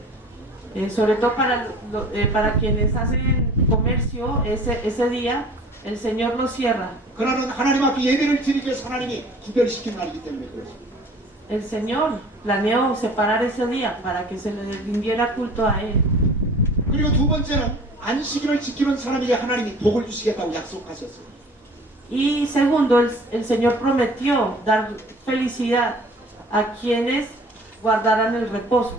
sobre todo para quienes hacen comercio ese día, el Señor lo cierra. 그날은 하나님 앞에 예배를 드리기 위해서 하나님이 구별시킨 날이기 때문에 그렇습니다. El Señor planeó separar ese día para que se le rindiera culto a Él. 그리고 두 번째는 안식일을 지키는 사람에게 하나님이 복을 주시겠다고 약속하셨어요. Y segundo, el Señor prometió dar felicidad a quienes guardaran el reposo.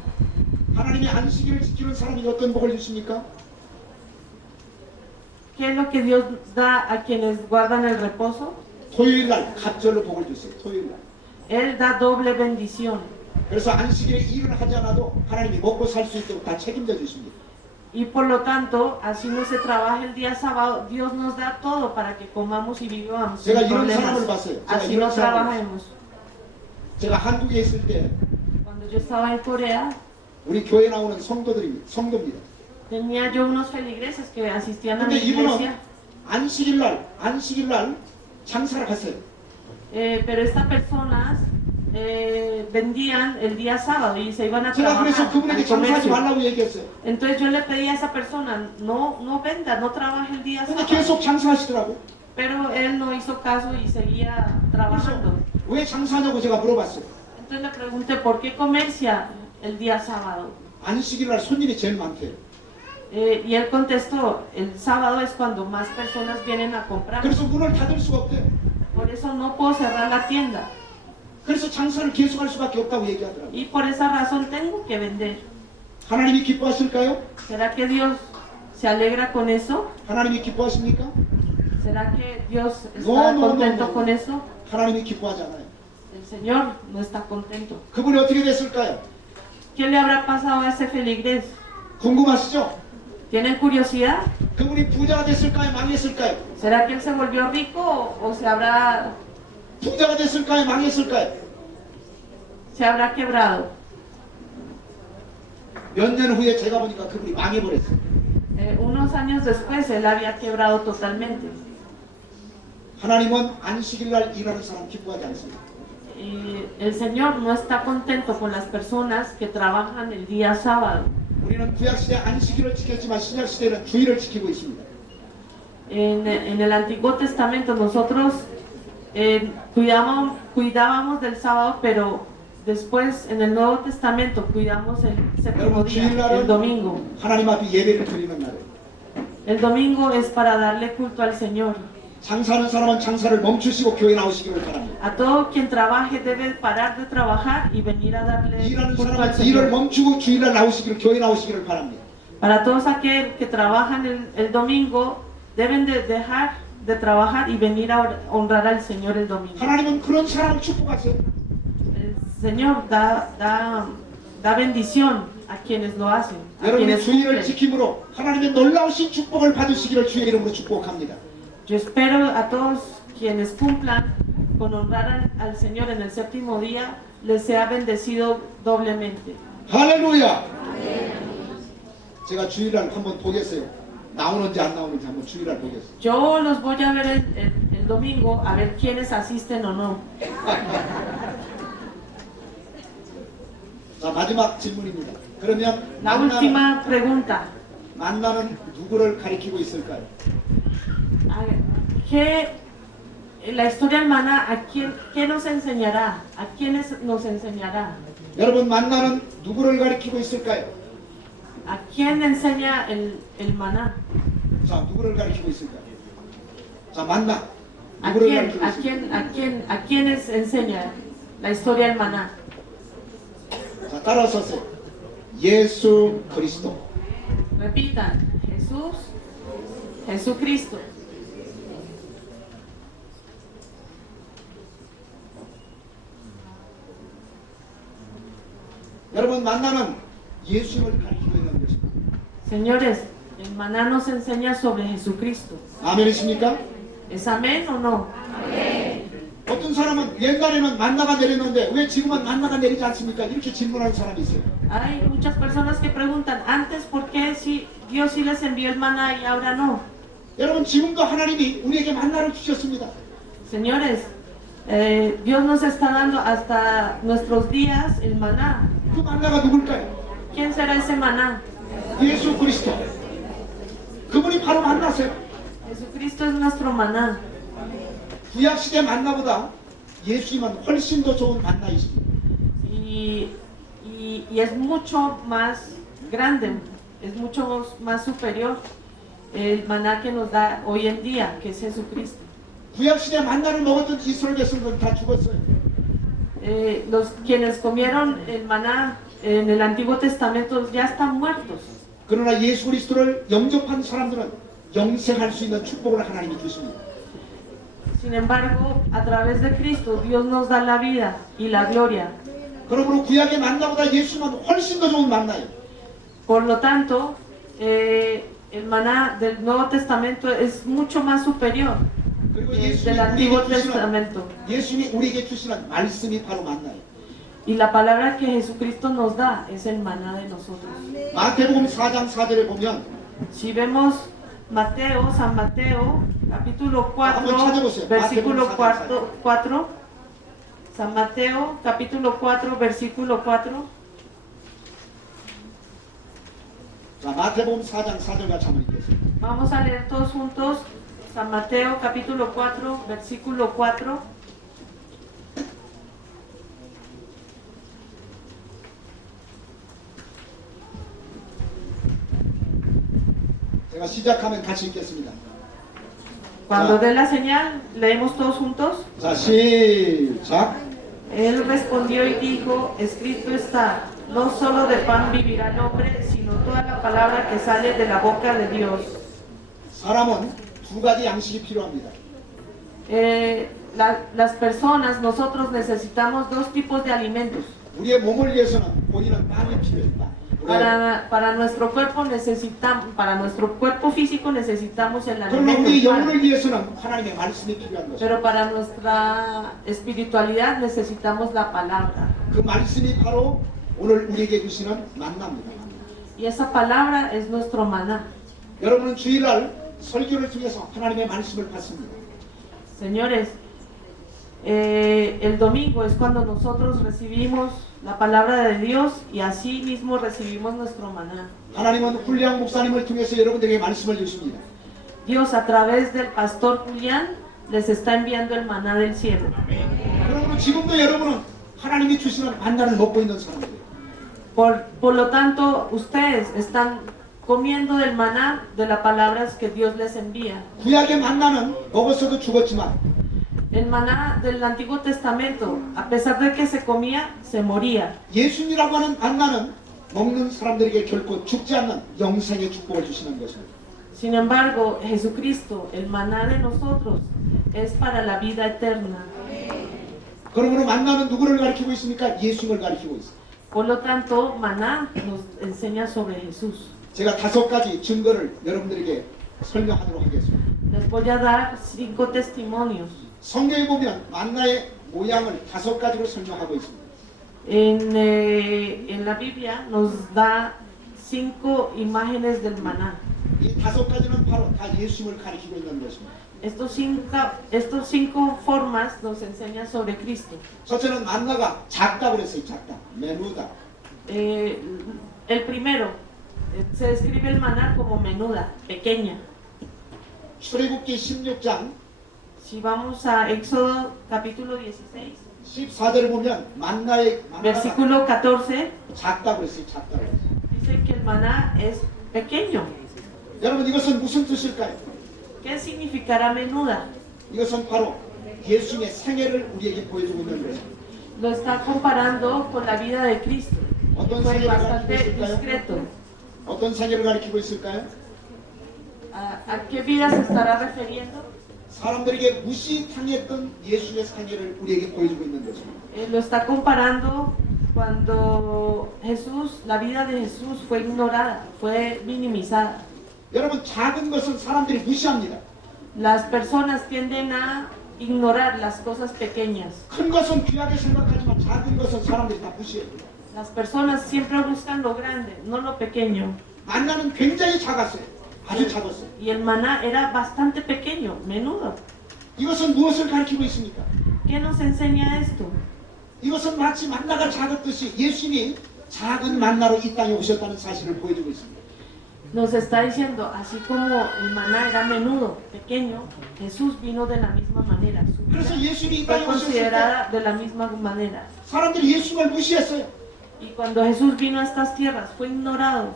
하나님이 안식일을 지키는 사람에게 어떤 복을 주십니까? ¿Qué es lo que Dios da a quienes guardan el reposo? 토요일 날 갑절로 복을 주세요. 토요일 날. Él da doble bendición. 그래서 안식일에 일을 하지 않아도 하나님이 먹고 살 수 있도록 다 책임져 주십니다. Y por lo tanto, así no se trabaja el día sábado, Dios nos da todo para que comamos y vivamos sin 제가 이런 problemas. 사람을 봤어요. 제가 Así no 이런 사람을 trabajemos. 제가 한국에 있을 때 Cuando yo estaba en Corea, 우리 교회 나오는 성도입니다. tenía yo unos feligreses que asistían a 근데 mi 이분은 iglesia, 안식일 날 장사를 하세요. pero estas personas vendían el día sábado y se iban a 제가 그래서 trabajar 그분에게 al 장사하지 comercio. 말라고 얘기했어요. Entonces yo le pedí a esa persona, no venda, no trabaje el día 근데 sábado. 계속 장사하시더라고. Pero él no hizo caso y seguía 그래서 trabajando. 왜 장사하냐고 제가 물어봤어요. Entonces le pregunté, ¿por qué comercia el día sábado? 안식일 날 손님이 제일 많대요. Y él contestó, el sábado es cuando más personas vienen a comprar. 그래서 문을 닫을 수가 없대요. Por eso no puedo cerrar la tienda. 그래서 장사를 계속할 수밖에 없다고 얘기하더라고요. Y por esa razón tengo que vender. 하나님이 기뻐하실까요? ¿Será que Dios se alegra con eso? 하나님이 기뻐하십니까? ¿Será que Dios No, está no, contento no. con eso? 하나님이 기뻐하지 않아요. El Señor no está contento. 그분이 어떻게 됐을까요? ¿Qué le habrá pasado a ese feligrés? 궁금하시죠? ¿Tienen curiosidad? 그분이 부자가 됐을까요? 망했을까요? ¿Será que él se volvió rico o se habrá 망했을까요? quebrado? 몇 년 후에 제가 보니까 그분이 망해버렸어요. Unos años después él había quebrado totalmente. 하나님은 안식일 날 일하는 사람 기뻐하지 않습니다. El Señor no está contento con las personas que trabajan el día sábado. 우리는 구약시대 안식일을 지켰지만 신약시대는 주일을 지키고 있습니다. En el Antiguo Testamento nosotros cuidábamos del sábado, pero después en el Nuevo Testamento cuidamos el séptimo 여러분 día, el 주일날은 domingo. 하나님 앞에 예배를 드리는 날이에요. El domingo es para darle culto al Señor. 장사하는 사람은 장사를 멈추시고 교회 나오시기를 바랍니다. A todo quien trabaje debe parar de trabajar y venir a darle 일하는 culto al 사람은 일을 Señor. 멈추고 주일날 나오시기를 교회 나오시기를 바랍니다. Para todos aquellos que trabajan el domingo, deben de dejar de trabajar y venir a honrar al Señor el domingo. 하나님은 그런 사람을 축복하세요. El Señor da bendición a quienes lo hacen, a 여러분이 quienes 주일을 cumplen. 지킴으로 하나님의 놀라우신 축복을 받으시기를 주의 이름으로 축복합니다. Yo espero a todos quienes cumplan con honrar al Señor en el séptimo día, les sea bendecido doblemente. 할렐루야. 제가 주일날 한번 보겠어요. 나오는지 안 나오는지 한번 주일날 보겠어요. Yo los voy a ver el domingo a ver quiénes asisten o no. 자, 마지막 질문입니다. 그러면 La última pregunta. 만나는 누구를 가리키고 있을까요? La historia hermana, ¿qué nos enseñará? ¿A quiénes nos enseñará? 여러분 만나는 누구를 가리키고 있을까요? ¿A quién enseña el maná? 자, 누구를 가리키고 있을까요? 자, 만나. ¿A 누구를 quién, 가리키고 a 있을까요? quién, a quiénes enseña la historia del maná? 자, 따라서세요. 예수 그리스도. Repitan, Jesucristo. 여러분 만나는 예수님을 가리키고 있는 것입니다. Señores, el maná nos enseña sobre Jesucristo. 아멘이십니까? ¿Es amén o no? 어떤 사람은 옛날에는 만나가 내렸는데 왜 지금은 만나가 내리지 않습니까? 이렇게 질문하는 사람이 있어요. Hay muchas personas que preguntan, antes, ¿por qué si Dios sí les envió el maná y ahora no? 여러분 지금도 하나님이 우리에게 만나를 주셨습니다. Señores, Dios nos está dando hasta nuestros días el maná. 그 만나가 누굴까요? ¿Quién será ese maná? 예수 그리스도. 그분이 바로 만나세요. Jesucristo es nuestro maná. 구약시대 만나보다 예수님은 훨씬 더 좋은 만나이십니다. Y es mucho más grande, es mucho más superior el maná que nos da hoy en día, que es Jesucristo. 구약시대 만나를 먹었던 이스라엘 백성들은 다 죽었어요. Los quienes comieron el maná en el Antiguo Testamento ya están muertos. 그러나 예수 그리스도를 영접한 사람들은 영생할 수 있는 축복을 하나님이 주십니다. Sin embargo, a través de Cristo, Dios nos da la vida y la gloria. 그러므로 구약의 만나보다 예수님은 훨씬 더 좋은 만나예요. Por lo tanto, El maná del Nuevo Testamento es mucho más superior 그리고 del Antiguo Testamento. 예수님이 우리에게 주시는 말씀이 바로 만나요. Y la palabra que Jesucristo nos da es el maná de nosotros. 마태복음 4장 4절에 보면 Si vemos Mateo, San Mateo, capítulo 4, Vamos, 찾아보세요. versículo 마태복음 4, San Mateo, capítulo 4, versículo 4. 자, 마태복음 4장 4절 같이 한번 읽겠습니다. Vamos a leer todos juntos San Mateo, capítulo 4, versículo 4. 제가 시작하면 같이 읽겠습니다. Cuando dé la señal, leemos todos juntos. 자, 시작. Él respondió y dijo, escrito está, no solo de pan vivirá el hombre, sino toda la palabra que sale de la boca de Dios. 사람은 두 가지 양식이 필요합니다. Las personas, nosotros necesitamos dos tipos de alimentos. 우리의 몸을 위해서는 본인은 빵이 필요해요. 빵. Para nuestro cuerpo necesitamos, para nuestro cuerpo físico necesitamos el 그러나 alimento. 우리 el pan. 영혼을 위해서는 하나님의 말씀이 필요한 것입니다. Pero para nuestra espiritualidad necesitamos la palabra. 그 말씀이 바로 오늘 우리에게 주시는 만나입니다. Y esa palabra es nuestro maná. 여러분은 주일날 설교를 통해서 하나님의 말씀을 받습니다. Señores, el domingo es cuando nosotros recibimos la palabra de Dios y así mismo recibimos nuestro maná. 하나님은 훌리앙 목사님을 통해서 여러분들에게 말씀을 주십니다. Dios a través del pastor Julián les está enviando el maná del cielo. 그러므로 지금도 여러분은 하나님이 주시는 만나를 먹고 있는 사람들이에요. Por lo tanto, ustedes están comiendo del maná de las palabras que Dios les envía. 구약의 만나는 먹었어도 죽었지만 El maná del Antiguo Testamento, a pesar de que se comía, se moría. 예수님이라고 하는 만나는 먹는 사람들에게 결코 죽지 않는 영생의 축복을 주시는 것입니다. Sin embargo, Jesucristo, el maná de nosotros, es para la vida eterna. 그러므로 만나는 누구를 가리키고 있습니까? 예수님을 가리키고 있습니다. Por lo tanto, maná nos enseña sobre Jesús. 제가 5가지 증거를 여러분들에게 설명하도록 하겠습니다. Les voy a dar 5 testimonios. 성경에 보면 만나의 모양을 5가지로 설명하고 있습니다. En la Biblia nos da 5 imágenes del maná. 이 5가지는 바로 다 예수님을 가리키고 있는 것입니다. Estos cinco formas nos enseñan sobre Cristo. 첫째는 만나가 작다 그랬어요. 작다. 메누다. El primero, se describe el maná como menuda, pequeña. 출애굽기 16장 Si vamos a Éxodo capítulo 16, 14절을 보면 만나가 versículo 14, 작다 그랬어요. 작다 그랬어요. dice que el maná es pequeño. 여러분 이것은 무슨 뜻일까요? ¿Qué significará menuda? 이것은 바로 예수님의 생애를 우리에게 보여주고 있는 것입니다. Lo está comparando con la vida de Cristo. 어떤 Fue 생애를 가리키고 bastante 있을까요? discreto. 어떤 생애를 가리키고 있을까요? ¿A qué vida se estará refiriendo? 사람들에게 무시당했던 예수의 생애를 우리에게 보여주고 있는 것입니다. Lo está comparando cuando Jesús, la vida de Jesús fue ignorada, fue minimizada. 여러분 작은 것은 사람들이 무시합니다. Las personas tienden a ignorar las cosas pequeñas. 큰 것은 귀하게 생각하지만 작은 것은 사람들이 다 무시해요. Las personas siempre buscan lo grande, no lo pequeño. 만나는 굉장히 작았어요. 아주 작았어요. Y el maná era bastante pequeño, menudo. 이것은 무엇을 가리키고 있습니까? ¿Qué nos enseña esto? 이것은 마치 만나가 작았듯이 예수님이 작은 만나로 이 땅에 오셨다는 사실을 보여주고 있습니다. Nos está diciendo, así como el maná era menudo, pequeño, Jesús vino de la misma manera. Su 그래서 vida 예수님이 이 fue 땅에 오셨을 때 considerada de la misma manera. 사람들이 예수님을 무시했어요. Y cuando Jesús vino a estas tierras, fue ignorado.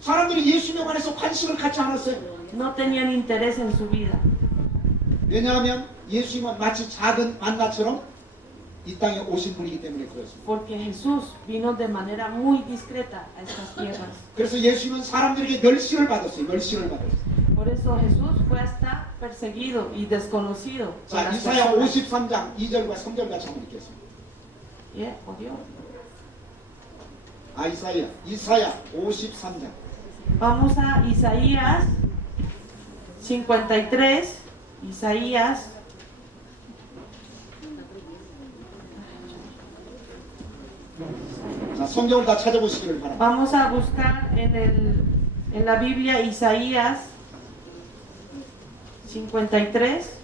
사람들이 예수님에 관해서 관심을 갖지 않았어요. No tenían interés en su vida. 왜냐하면 예수님은 마치 작은 만나처럼 이 땅에 오신 분이기 때문에 그렇습니다. Porque Jesús vino de manera muy discreta a estas tierras. 그래서 예수님은 사람들에게 멸시를 받았어요. 멸시를 받았어요. Por eso Jesús fue hasta perseguido y desconocido. por 자, las 이사야 personas. 53장 2절과 3절 같이 한번 읽겠습니다. Yeah, oh Dios. 이사야 53장 Vamos a Isaías 53. Isaías. 자, 성경을 다 찾아보시기를 바랍니다. Vamos a buscar en la Biblia Isaías 53.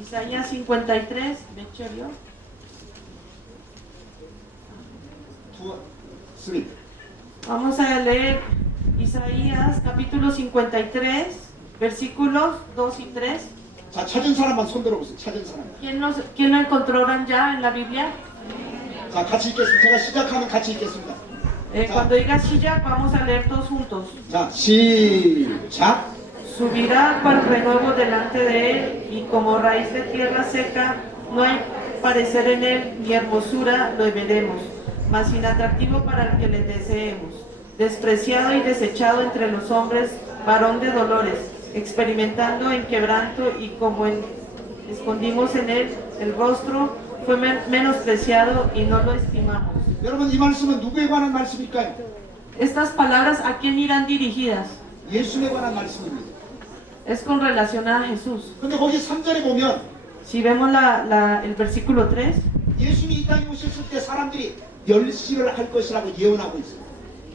Isaías 53, 몇 절이요? 2, 3. Vamos a leer Isaías capítulo 53, versículos 2 y 3. 자, 찾은 사람만 손 들어보세요. 찾은 사람. ¿Quién lo encontraron ya en la Biblia? 자, 같이 읽겠습니다. 제가 시작하면 같이 읽겠습니다. Cuando diga Shijak, vamos a leer todos juntos. 자, 시작. Subirá para renuevo delante de él, y como raíz de tierra seca, no hay parecer en él, ni hermosura lo veremos, mas inatractivo para el que le deseemos. Despreciado y desechado entre los hombres, varón de dolores, experimentando en quebranto, y como escondimos en él el rostro, fue menospreciado y no lo estimamos. 여러분, 이 말씀은 누구에 관한 말씀일까요? Estas palabras, ¿a quién irán dirigidas? 예수님에 관한 말씀입니다. Es con relación a Jesús. 근데 거기 3절에 보면 Si vemos el versículo 3, 예수님이 이 땅에 오셨을 때 사람들이 멸시를 할 것이라고 예언하고 있어요.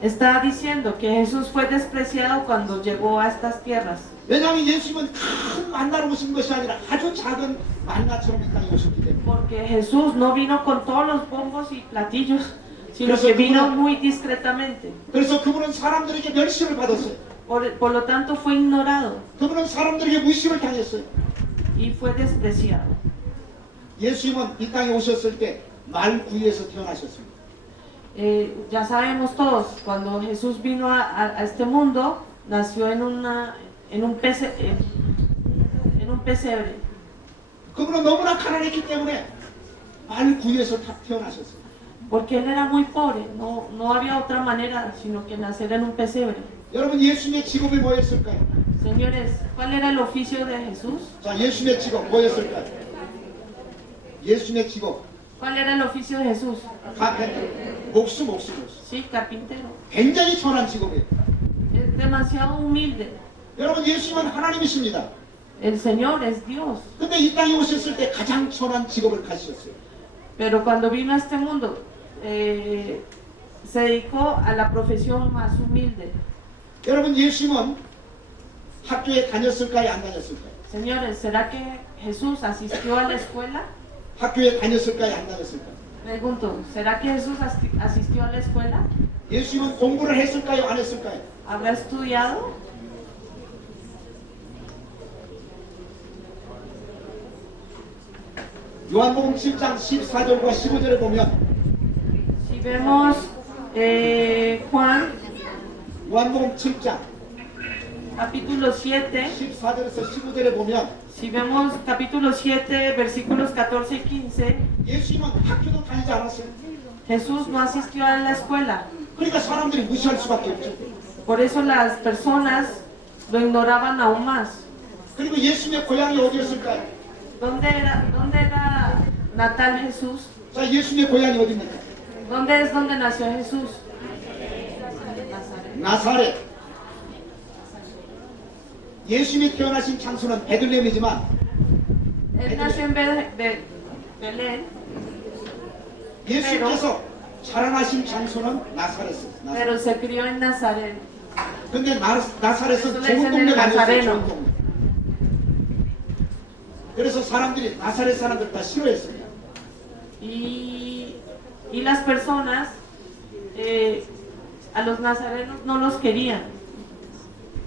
está diciendo que Jesús fue despreciado cuando llegó a estas tierras. 왜냐하면 예수님은 큰 만나로 오신 것이 아니라 아주 작은 만나처럼 이 땅에 오셨기 때문에. Porque Jesús no vino con todos los bombos y platillos, sino que vino muy discretamente. 그래서 그분은 사람들에게 멸시를 받았어요. Por lo tanto fue ignorado 그분은 사람들에게 무시를 당했어요. y fue despreciado. 예수님은 이 땅에 오셨을 때 말구유에서 태어나셨습니다. Ya sabemos todos, cuando Jesús vino a este mundo, nació en un pesebre. 그분은 너무나 가난했기 때문에 말구유에서 태어나셨어요. Porque él era muy pobre, no había otra manera sino que nacer en un pesebre. 여러분, 예수님의 직업이 뭐였을까요? Señores, ¿cuál era el oficio de Jesús? 자, 예수님의 직업 뭐였을까요? 예수님의 직업 ¿Cuál era el oficio de Jesús? 목수. Sí, carpintero. 굉장히 천한 직업이에요. Es demasiado humilde. 여러분, 예수님은 하나님이십니다. El Señor es Dios. 근데 이 땅에 오셨을 때 가장 천한 직업을 가지셨어요. Pero cuando vino a este mundo, se dedicó a la profesión más humilde. 여러분, 예수님은 학교에 다녔을까요? 안 다녔을까요? Señores, ¿será que Jesús asistió a la escuela? 학교에 다녔을까요? 안 다녔을까요? Pregunto, ¿será que Jesús asistió a la escuela? 예수님은 공부를 했을까요? 안 했을까요? ¿Habrá estudiado? 요한복음 7장 14절과 15절에 보면 Si vemos Juan 요한복음 7장 capítulo 7, 14절에서 15절에 보면 si vemos capítulo 7, versículos 14 y 15, 예수님은 학교도 다니지 않았어요. Jesús no asistió a la escuela. 그러니까 사람들이 무시할 수밖에 없죠. Por eso las personas lo ignoraban aún más. 그리고 예수님의 고향이 어디였을까요? ¿Dónde era natal Jesús? 자, 예수님의 고향이 어디입니까? ¿Dónde es donde nació Jesús? 나사렛. 예수님이 태어나신 장소는 베들레헴이지만 Él nació en Belén, 예수님께서 자라나신 장소는 나사렛이에요. pero se crió en Nazaret. 근데 나사렛은 그래서 좋은 동네가 아니었어요. 나사렛은. 좋은 동네. 그래서 사람들이 나사렛 사람들 다 싫어했어요. Y las personas a los nazarenos no los querían.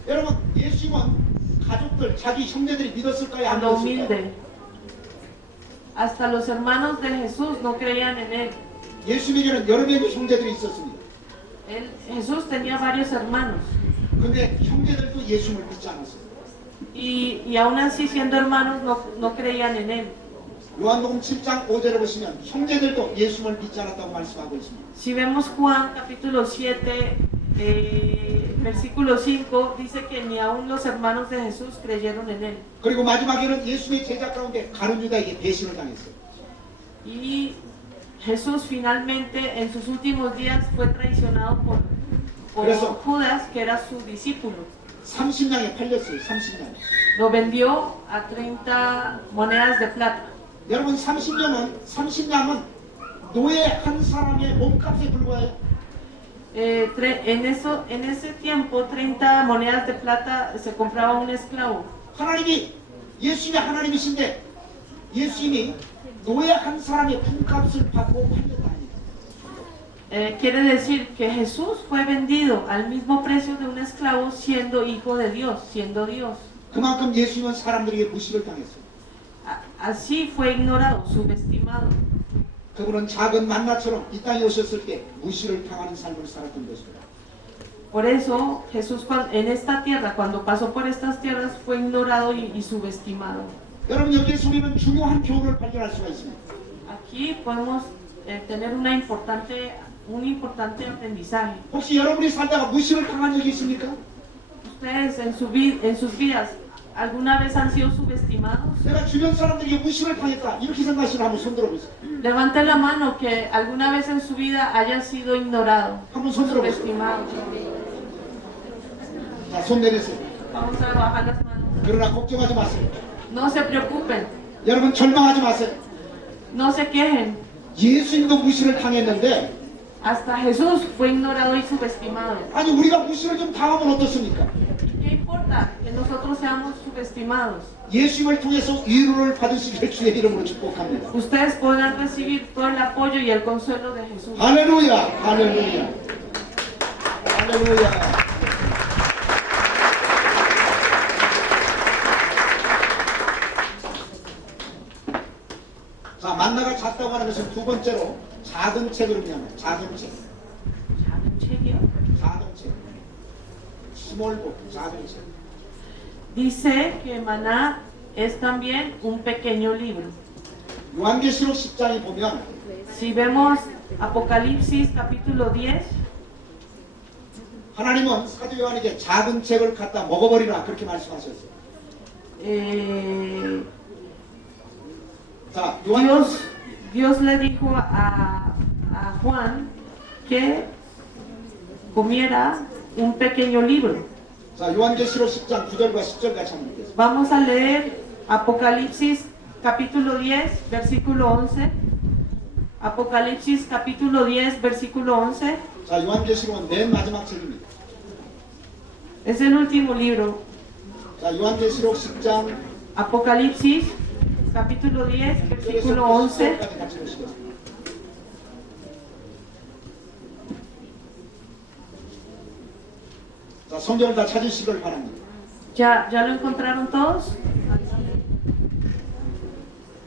여러분, 예수님은 가족들, 자기 형제들이 믿었을까요? A 안 lo 믿었을까요? humilde. Hasta los hermanos de Jesús no creían en él. 예수님에게는 여러 명의 형제들이 있었습니다. Jesús tenía varios hermanos. 근데 형제들도 예수님을 믿지 않았어요. Y aún así, siendo hermanos, no creían en él. 요한복음 7장 5절에 보시면 형제들도 예수님을 믿지 않았다고 말씀하고 있습니다. Si vemos Juan capítulo 7, versículo 5 dice que ni aun los hermanos de Jesús creyeron en él. 그리고 마지막에는 예수의 제자 가운데 가룟 유다에게 배신을 당했어요. Y Jesús finalmente en sus últimos días fue traicionado por Eso. Judas, que era su discípulo. 30냥에 팔렸어요. 30냥. Lo vendió a 30 monedas de plata. 여러분 30냥은 노예 한 사람의 몸값에 불과해요. En ese tiempo 30 monedas de plata se compraba un esclavo. 하나님이 예수님이 하나님이신데 예수님이 노예 한 사람의 품값을 받고 팔렸다니. Quiere decir que Jesús fue vendido al mismo precio de un esclavo siendo hijo de Dios, siendo Dios. 그만큼 예수님은 사람들에게 무시를 당했어요. Así fue ignorado, subestimado. 그분은 작은 만나처럼 이 땅에 오셨을 때 무시를 당하는 삶을 살았던 것입니다. Por eso Jesús en esta tierra, cuando pasó por estas tierras, fue ignorado y subestimado. 여러분 여기에서 우리는 중요한 교훈을 발견할 수가 있습니다. Aquí podemos tener un importante aprendizaje. 혹시 여러분이 살다가 무시를 당한 적이 있습니까? Ustedes en sus vidas, ¿alguna vez han sido subestimados? 내가 주변 사람들에게 무시를 당했다 이렇게 생각하시면 한번 손 들어보세요. Levante la mano que alguna vez en su vida haya sido ignorado, 한번 손 들어보세요. subestimado. 자, 손 내리세요. Vamos a bajar las manos. 그러나 걱정하지 마세요. No se preocupen, 여러분 절망하지 마세요. no se quejen. 예수님도 무시를 당했는데 Hasta Jesús fue ignorado y subestimado. 아니 우리가 무시를 좀 당하면 어떻습니까? ¿Qué importa que nosotros seamos subestimados? 예수님을 통해서 위로를 받으시길 주의 이름으로 축복합니다. Ustedes podrán recibir todo el apoyo y el consuelo de Jesús. 할렐루야, 할렐루야, 할렐루야. 자, 만나가 작다고 하는 것은 두 번째로 작은 책을 의미합니다. 작은 책, 작은 책이요? 작은 책, 스몰 북, 작은 책. Dice que maná es también un pequeño libro. 요한계시록 10장에 보면 Si vemos Apocalipsis capítulo 10, 하나님은 사도 요한에게 작은 책을 갖다 먹어버리라 그렇게 말씀하셨어요. 자, Dios le dijo a Juan que comiera un pequeño libro. 자, 요한계시록 10장 9절과 10절 같이 한번 읽겠습니다. Vamos a leer Apocalipsis capítulo 10, versículo 11. Apocalipsis capítulo 10, versículo 11. 자, 요한계시록은 맨 마지막 책입니다. Es el último libro. 자, 요한계시록 10장 Apocalipsis capítulo 10, versículo 11. 까지 같이 보시겠습니다. 자, 성경을 다 찾으시길 바랍니다. ¿Ya lo encontraron todos?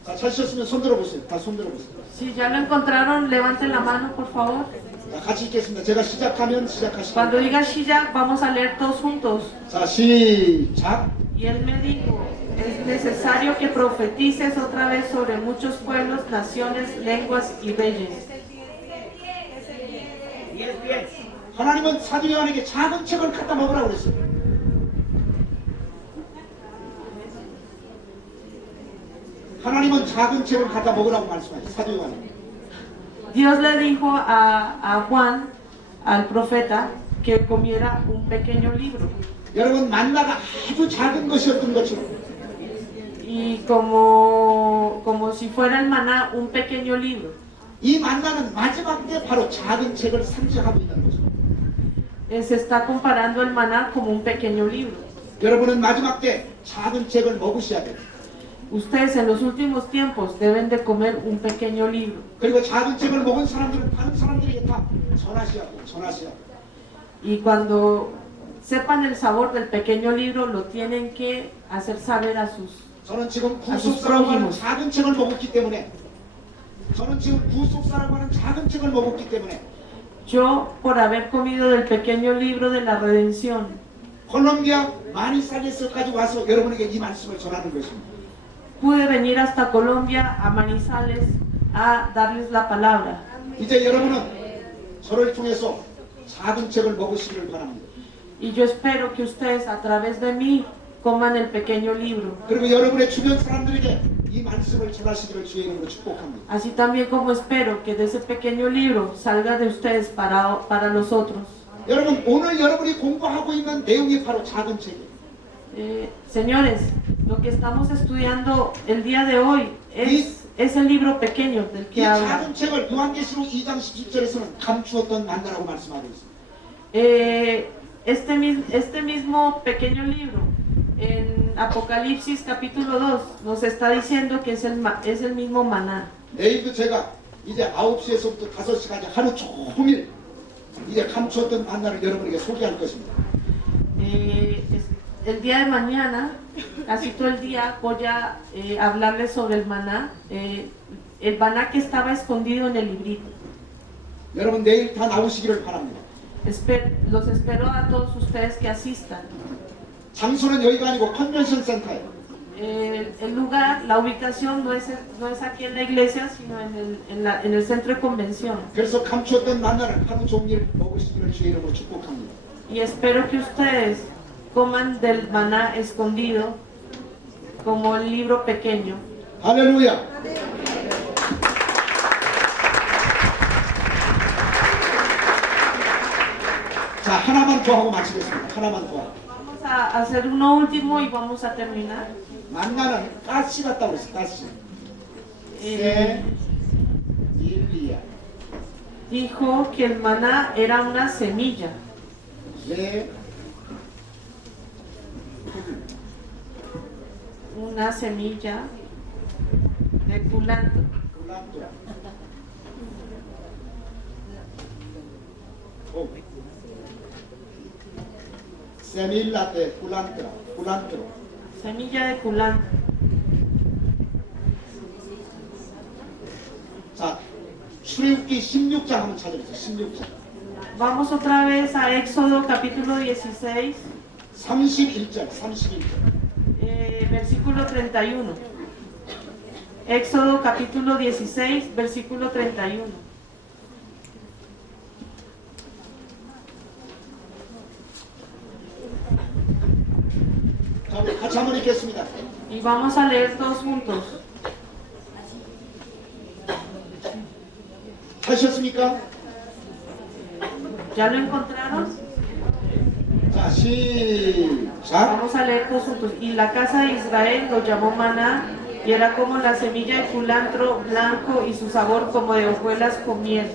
자, 찾으셨으면 손 들어보세요. 다 손 들어보세요. Si ya lo encontraron, levanten la mano, por favor. 자, 같이 읽겠습니다. 제가 시작하면 시작하시면 Cuando diga Shijak, vamos a leer todos juntos. 자, 시작. Y él me dijo, es necesario que profetices otra vez sobre muchos pueblos, naciones, lenguas y reyes. 하나님은 사도 요한에게 작은 책을 갖다 먹으라고 그랬어요. 하나님은 작은 책을 갖다 먹으라고 말씀하셨어요. 사도 요한에게. Dios le dijo a Juan, al profeta, que comiera un pequeño libro. 여러분 만나가 아주 작은 것이었던 것처럼 Y como si fuera el maná, un pequeño libro. 이 만나는 마지막 때 바로 작은 책을 상징하고 있는 거죠. Se está comparando el maná como un pequeño libro. 여러분은 마지막 때 작은 책을 먹으셔야 돼요. Ustedes en los últimos tiempos deben de comer un pequeño libro. 그리고 작은 책을 먹은 사람들은 다른 사람들에게 다 전하셔야 돼요. 전하셔야 돼요. Y cuando sepan el sabor del pequeño libro, lo tienen que hacer saber a sus... 저는 지금 구속사라고 하는 작은 책을 먹었기 때문에 저는 지금 구속사라고 하는 작은 책을 먹었기 때문에 Yo, por haber comido del pequeño libro de la redención, 콜롬비아 마니살레스까지 와서 여러분에게 이 말씀을 전하는 것입니다. pude venir hasta Colombia, a Manizales, a darles la palabra. 이제 여러분은 저를 통해서 작은 책을 먹으시기를 바랍니다. Y yo espero que ustedes a través de mí coman el pequeño libro. 그리고 여러분의 주변 사람들에게 이 말씀을 전하시기를 주의 이름으로 축복합니다. Así también como espero que de ese pequeño libro salga de ustedes para los otros. 여러분 오늘 여러분이 공부하고 있는 내용이 바로 작은 책이에요. Señores, lo que estamos estudiando el día de hoy es el libro pequeño del 이 que habla. 작은 책을 요한계시록 2장 17절에서는 감추었던 만나라고 말씀하고 있습니다. Este mismo pequeño libro en Apocalipsis capítulo 2 nos está diciendo que es el mismo maná. 내일도 제가 이제 9시에서부터 5시까지 하루 종일 이제 감추었던 만나를 여러분에게 소개할 것입니다. El día de mañana, casi todo el día, voy a hablarles sobre el maná que estaba escondido en el librito. 여러분 내일 다 나오시기를 바랍니다. Los espero a todos ustedes que asistan. 장소는 여기가 아니고 컨벤션 센터예요. El lugar, la ubicación no es aquí en la iglesia, sino en el centro de convención. 그래서 감추었던 만나를 하루 종일 먹으시기를 주의 이름으로 축복합니다. Y espero que ustedes coman del maná escondido como el libro pequeño. 할렐루야. 자, 하나만 더 하고 마치겠습니다. 하나만 더. Vamos a hacer uno último y vamos a terminar. 만나는 가시 같다고 그랬어. 가시. Eh, 일리야. dijo que el maná era una semilla. 네. Una semilla de culantro. 굴란토. 세밀라테 굴란트라. 굴란트로. Semilla de culantro. 자, 출애굽기 16장 한번 찾아보세요. 16장. Vamos otra vez a Éxodo capítulo 16, 31절. 31절. versículo 31. Éxodo capítulo 16, versículo 31. 자, 우리 같이 한번 읽겠습니다. Y vamos a leer todos juntos. 하셨습니까? ¿Ya lo encontraron? 자, 시작. Vamos a leer todos juntos. Y la casa de Israel lo llamó maná, y era como la semilla de culantro blanco y su sabor como de hojuelas con miel.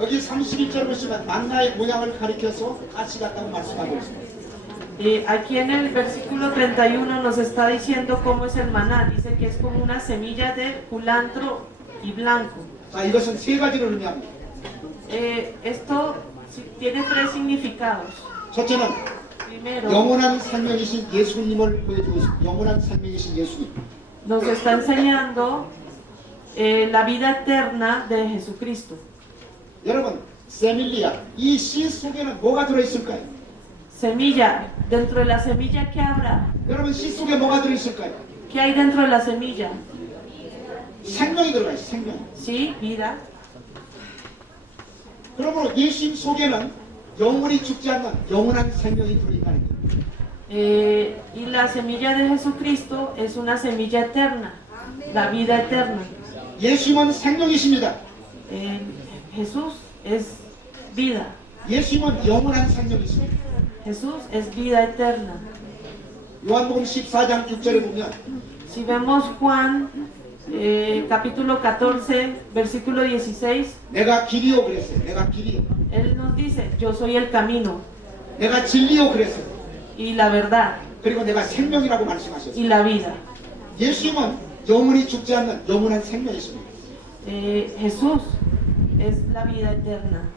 여기 31절 보시면 만나의 모양을 가리켜서 가시 같다고 말씀하고 있습니다. Aquí en el versículo 31 nos está diciendo cómo es el maná. Dice que es como una semilla de culantro y blanco. 자, 이것은 세 가지를 의미합니다. Esto tiene tres significados. 첫째는 Primero, 영원한 생명이신 예수님을 보여주고 있습니다. 영원한 생명이신 예수님. nos está enseñando la vida eterna de Jesucristo. 여러분, 세밀리아, 이 씨 속에는 뭐가 들어있을까요? Semilla, dentro de la semilla que habrá, 여러분, 씨 속에 뭐가 들어있을까요? ¿qué hay dentro de la semilla? 생명이 들어가 있어요, 생명. Sí, vida. 그러므로 예수님 속에는 영원히 죽지 않는 영원한 생명이 들어있다는 거예요. Y la semilla de Jesucristo es una semilla eterna, la vida eterna. 예수님은 생명이십니다. Jesús es vida. 예수님은 영원한 생명이십니다. Jesús es vida eterna. 요한복음 14장 6절에 보면 Si vemos Juan capítulo 14, versículo 16, 내가 길이요 그랬어요. 내가 길이요. Él nos dice, yo soy el camino 내가 진리요 그랬어요. y la verdad 그리고 내가 생명이라고 말씀하셨어요. y la vida. 예수님은 영원히 죽지 않는 영원한 생명이십니다. Jesús es la vida eterna.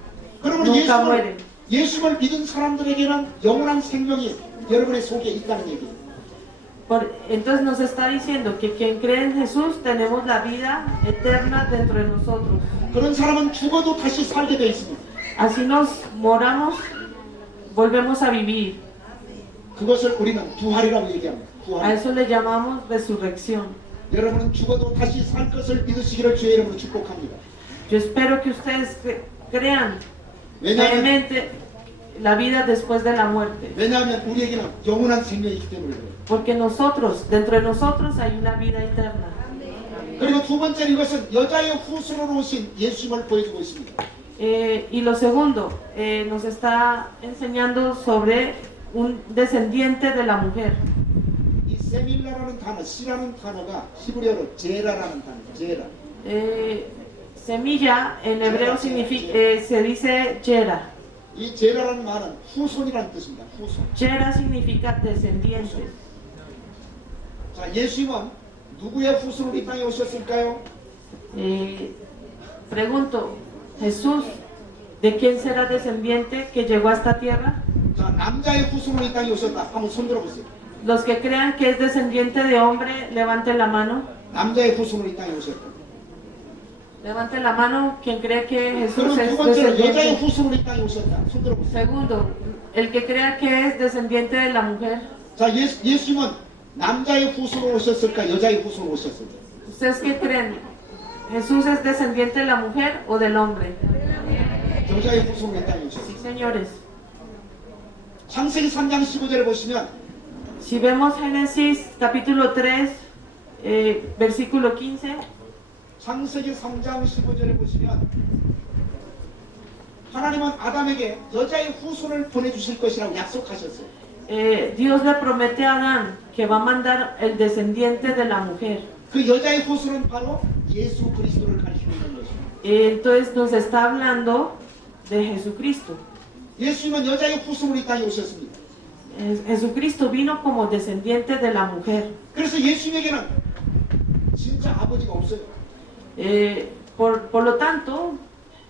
그러므로 Nunca muere. 예수님을 믿은 사람들에게는 영원한 생명이 여러분의 속에 있다는 얘기예요. Entonces nos está diciendo que quien cree en Jesús tenemos la vida eterna dentro de nosotros. 그런 사람은 죽어도 다시 살게 돼 있습니다. Así nos moramos, volvemos a vivir. 그것을 우리는 부활이라고 얘기합니다. A 부활. eso le llamamos resurrección. 여러분은 죽어도 다시 살 것을 믿으시기를 주의 이름으로 축복합니다. Yo espero que ustedes crean 왜냐하면, realmente la vida después de la muerte. 왜냐하면 우리에게는 영원한 생명이 있기 때문에 그래요. Porque nosotros, dentro de nosotros hay una vida eterna. 그리고 두 번째 이것은 여자의 후손으로 오신 예수님을 보여주고 있습니다. Y lo segundo, nos está enseñando sobre un descendiente de la mujer. 이 세밀라라는 단어, 시라는 단어가 히브리어로 제라라는 단어죠. 제라. Semilla en hebreo significa, se dice Yera. 이 제라라는 말은 후손이라는 뜻입니다. 후손. Yera significa descendiente. 자, 예수님은 누구의 후손으로 이 땅에 오셨을까요? Pregunto, Jesús, ¿de quién será descendiente que llegó a esta tierra? 자, 남자의 후손으로 이 땅에 오셨다. 한번 손 들어보세요. Los que crean que es descendiente de hombre, levanten la mano. 남자의 후손으로 이 땅에 오셨다. Levanten la mano quien cree que Jesús 그럼 두 es 번째로 여자의 descendiente. 후손으로 이 땅에 오셨다. 손 들어보세요. Segundo, el que crea que es descendiente de la mujer. 자, 예수님은 남자의 후손으로 오셨을까? 여자의 후손으로 오셨을까? ¿Ustedes qué creen? ¿Jesús es descendiente de la mujer o del hombre? 여자의 후손으로 이 땅에 Sí, 오셨어요. señores. 창세기 3장 15절을 보시면 Si vemos Génesis capítulo 3, versículo 15, 창세기 3장 15절을 보시면 하나님은 아담에게 여자의 후손을 보내주실 것이라고 약속하셨어요. Dios le promete a Adán que va a mandar el descendiente de la mujer. 그 여자의 후손은 바로 예수 그리스도를 가리키고 있는 것입니다. Entonces nos está hablando de Jesucristo. 예수님은 여자의 후손으로 이 땅에 오셨습니다. Jesucristo vino como descendiente de la mujer. 그래서 예수님에게는 진짜 아버지가 없어요. Por lo tanto,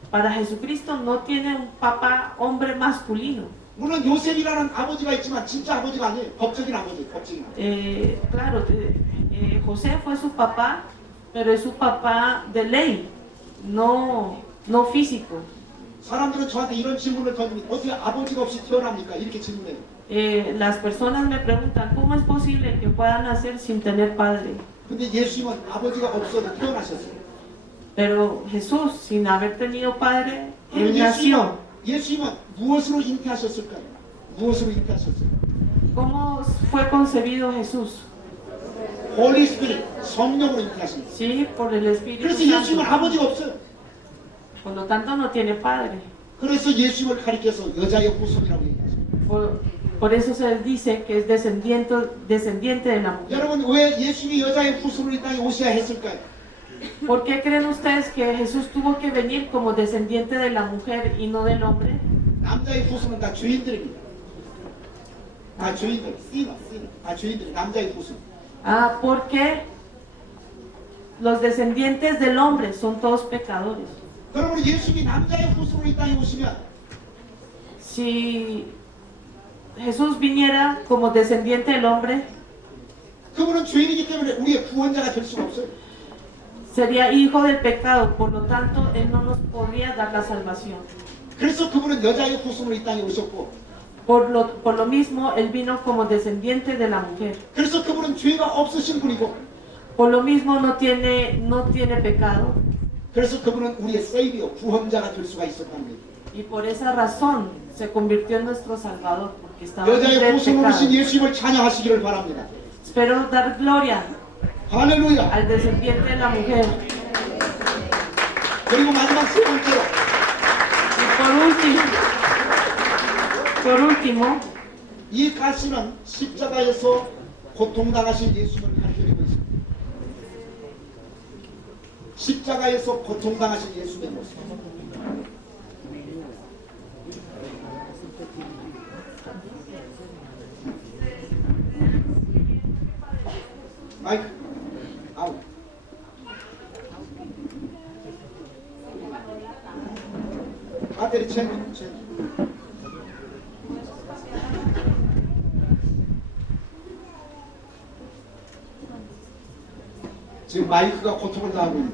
para Jesucristo no tiene un papá hombre masculino. 물론 요셉이라는 아버지가 있지만 진짜 아버지가 아니에요. 법적인 아버지, 법적인 아버지. Claro, José fue su papá, pero es su papá de ley, no físico. 사람들은 저한테 이런 질문을 던집니다. 어떻게 아버지가 없이 태어납니까? 이렇게 질문해요. Las personas me preguntan, ¿cómo es posible que puedan nacer sin tener padre? 근데 예수님은 아버지가 없어도 태어나셨어요. Pero Jesús, sin haber tenido padre, 그럼 él nació. 예수님은 무엇으로 잉태하셨을까요? 무엇으로 잉태하셨어요? ¿Cómo fue concebido Jesús? 홀리 스피릿, 성령으로 잉태하십니다. Sí, por el Espíritu 그래서 예수님은 Santo. 아버지가 없어요. Por lo tanto, no tiene padre. 그래서 예수님을 가리켜서 여자의 후손이라고 얘기하십니다. Por eso se dice que es descendiente de la mujer. 여러분 왜 예수님이 여자의 후손으로 이 땅에 오셔야 했을까요? ¿Por qué creen ustedes que Jesús tuvo que venir como descendiente de la mujer y no del hombre? 남자의 후손은 다 죄인들입니다. 다 죄인들, 씨너, 다 죄인들, 남자의 후손. Porque los descendientes del hombre son todos pecadores. 그러면 예수님이 남자의 후손으로 이 땅에 오시면 Si Jesús viniera como descendiente del hombre, 그분은 죄인이기 때문에 우리의 구원자가 될 수가 없어요. sería hijo del pecado, por lo tanto, Él no nos podría dar la salvación. 그래서 그분은 여자의 후손으로 이 땅에 오셨고 Por lo mismo, Él vino como descendiente de la mujer. 그래서 그분은 죄가 없으신 분이고 Por lo mismo, no tiene pecado. 그래서 그분은 우리의 세이비어, 구원자가 될 수가 있었다는 거예요. Y por esa razón se convirtió en nuestro Salvador, porque estaba libre 여자의 del 후손으로 오신 pecado. 예수님을 찬양하시기를 바랍니다. Espero dar gloria 할렐루야. al descendiente de la mujer. 그리고 마지막 세 번째로 Y por último, 이 가시는 십자가에서 고통당하신 예수님을 가르쳐주고 있습니다. 십자가에서 고통당하신 예수님의 모습. 마이크 아웃. 배터리 체인지. 지금 마이크가 고통을 당하고 있네.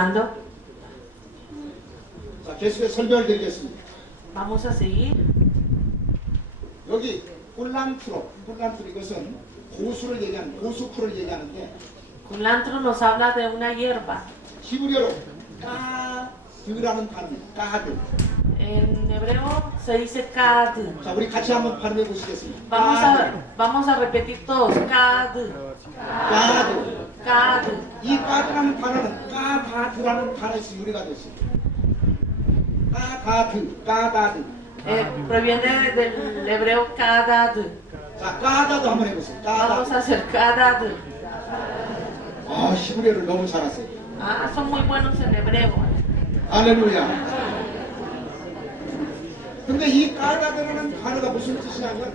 continuando, 자, 계속해서 설명을 드리겠습니다. vamos a seguir. 여기 꿀란트로 이것은 고수를 얘기하는 고수풀을 얘기하는데 Culantro nos habla de una hierba. 히브리어로 까드라는 단어입니다. 까드. En hebreo se dice kad. 자, 우리 같이 한번 발음해 보시겠습니다. Vamos a repetir todos. Kad. 까드. Kad. 이 까드라는 단어는 까다드라는 단어에서 유래가 됐어요. 까다드. Proviene del hebreo kadad. 자, 까다도 한번 해보세요. Vamos 까다드. a hacer kadad. 아, 히브리어를 너무 잘하세요. Ah, son muy buenos en hebreo. 할렐루야. 근데 이 까다드라는 단어가 무슨 뜻이냐면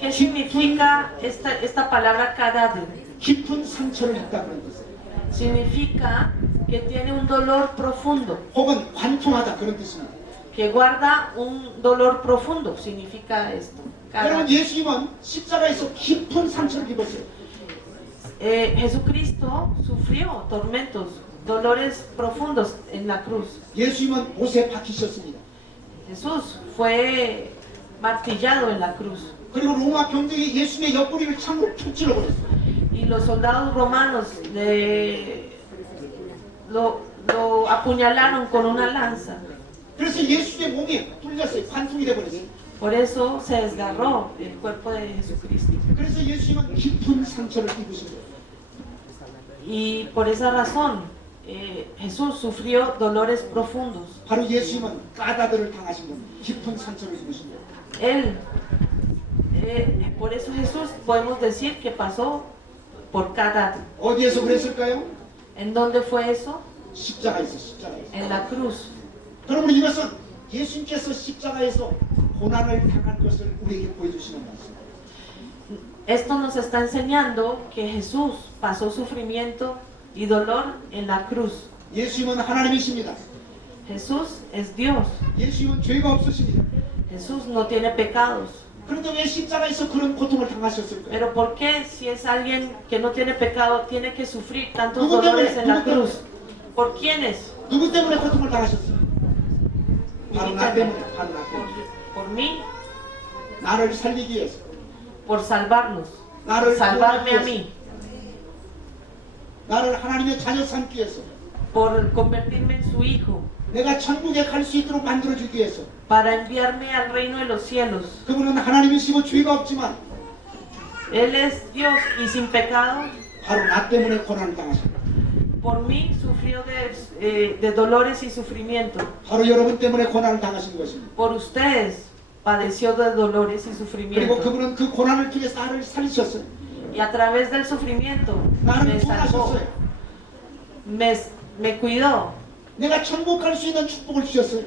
¿Qué significa esta palabra kadad? 깊은 상처를 입다 그런 뜻이에요. Significa que tiene un dolor profundo, 혹은 관통하다 그런 뜻입니다. que guarda un dolor profundo, significa esto. 여러분 Kadad. 예수님은 십자가에서 깊은 상처를 입었어요. Jesucristo sufrió tormentos, dolores profundos en la cruz. 예수님은 못에 박히셨습니다. Jesús fue martillado en la cruz. 그리고 로마 병력이 예수님의 옆구리를 창으로 툭 찔러버렸어요. Y los soldados romanos lo apuñalaron con una lanza. 그래서 예수님의 몸이 뚫렸어요. 관통이 돼버렸어요. Por eso se desgarró el cuerpo de Jesucristo. 그래서 예수님은 깊은 상처를 입으신 거예요. Y por esa razón Jesús sufrió dolores profundos. 바로 예수님은 까다들을 당하신 겁니다. 깊은 상처를 입으신 거예요. Él, por eso Jesús podemos decir que pasó por cada. 어디에서 그랬을까요? ¿En dónde fue eso? 십자가에서. En la cruz. 여러분 이것은 예수님께서 십자가에서 고난을 당한 것을 우리에게 보여주시는 말씀. Esto nos está enseñando que Jesús pasó sufrimiento y dolor en la cruz. 예수님은 하나님이십니다. Jesús es Dios. 예수님은 죄가 없으십니다. Jesús no tiene pecados. 그런데 왜 십자가에서 그런 고통을 당하셨을까요? Pero ¿por qué si es alguien que no tiene pecado tiene que sufrir tantos ¿Cómo dolores te- en la cómo te- cruz? ¿Por quiénes? 누구 때문에 고통을 당하셨어요? 바로 나 때문에, 바로 나 때문에. Por mí, 나를 살리기 위해서, por salvarnos, 나를 salvarme a 구원하기 mí, 위해서, 나를 하나님의 자녀 삼기 위해서, por convertirme en su hijo, 내가 천국에 갈 수 있도록 만들어주기 위해서. para enviarme al reino de los cielos. 그분은 하나님이시고 죄가 없지만 Él es Dios y sin pecado. 바로 나 때문에 고난을 당하셨다. Por mí sufrió de dolores y sufrimiento. 바로 여러분 때문에 고난을 당하신 것입니다. Por ustedes padeció de dolores y 그리고 sufrimiento. 그분은 그 고난을 통해서 나를 살리셨어요. Y a través del sufrimiento 나를 me salvó, 구원하셨어요. me cuidó 내가 천국 갈 수 있는 축복을 주셨어요.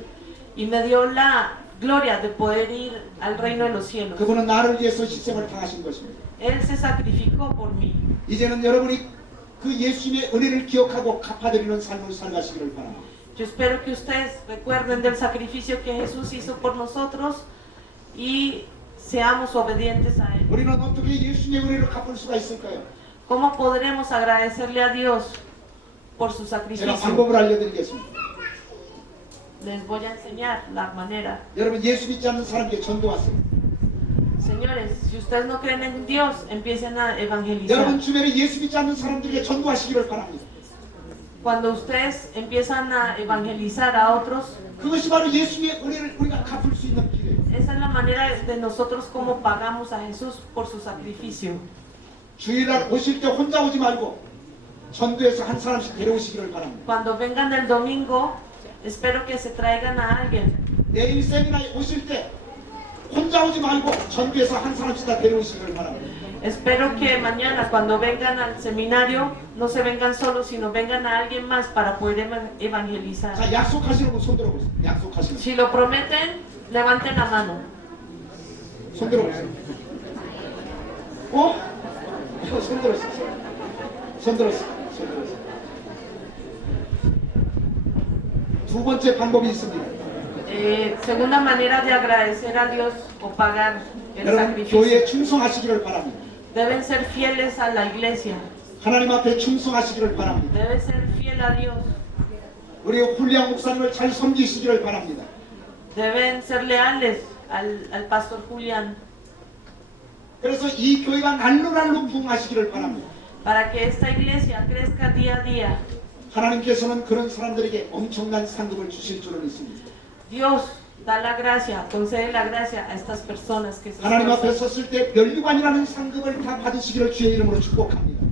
y me dio la gloria de poder ir al reino de los cielos. 그분은 나를 위해서 희생을 당하신 것입니다. Él se sacrificó por mí. 이제는 여러분이 그 예수님의 은혜를 기억하고 갚아드리는 삶을 살아가시기를 바랍니다. Yo espero que ustedes recuerden del sacrificio que Jesús hizo por nosotros y seamos obedientes a Él. 우리는 어떻게 예수님의 은혜를 갚을 수가 있을까요? ¿Cómo podremos agradecerle a Dios por su 제가 sacrificio? 방법을 알려드리겠습니다. Les voy a enseñar la manera. 여러분 예수 믿지 않는 사람에게 전도하세요. Señores, si ustedes no creen en Dios, empiecen a evangelizar. 여러분 주변에 예수 믿지 않는 사람들에게 전도하시기를 바랍니다. Cuando ustedes empiezan a evangelizar a otros, 그것이 바로 예수님의 은혜를 우리가 갚을 수 있는 길이에요. esa es la manera de nosotros como pagamos a Jesús por su sacrificio. 주일날 오실 때 혼자 오지 말고 전도해서 한 사람씩 데려오시기를 바랍니다. Cuando vengan el domingo, espero que se traigan a alguien. 내일 세미나에 오실 때 혼자 오지 말고 전도해서 한 사람씩 다 데려오시기를 바랍니다. Espero que mañana cuando vengan al seminario no se vengan solos, sino vengan a alguien más para poder evangelizar. 자, 약속하시는 분 손 들어보세요. 약속하시는 분. Si lo prometen, levanten la mano. 손 들어보세요. 어? 손 들었어. 손 들었어. 손 들었어. 두 번째 방법이 있습니다. Segunda manera de agradecer a Dios o pagar el 여러분 교회에 sacrificio. 충성하시기를 바랍니다. Deben ser fieles a la iglesia. 하나님 앞에 충성하시기를 바랍니다. Deben ser fiel a Dios. 우리 훌리앙 목사님을 잘 섬기시기를 바랍니다. Deben ser leales al pastor Julián 그래서 이 교회가 날로 부흥하시기를 바랍니다. para que esta iglesia crezca día a día. 하나님께서는 그런 사람들에게 엄청난 상급을 주실 줄은 믿습니다. Dios da la gracia, concede la gracia a estas personas que se 하나님 앞에 esfuerzan. 섰을 때 멸류관이라는 상급을 다 받으시기를 주의 이름으로 축복합니다.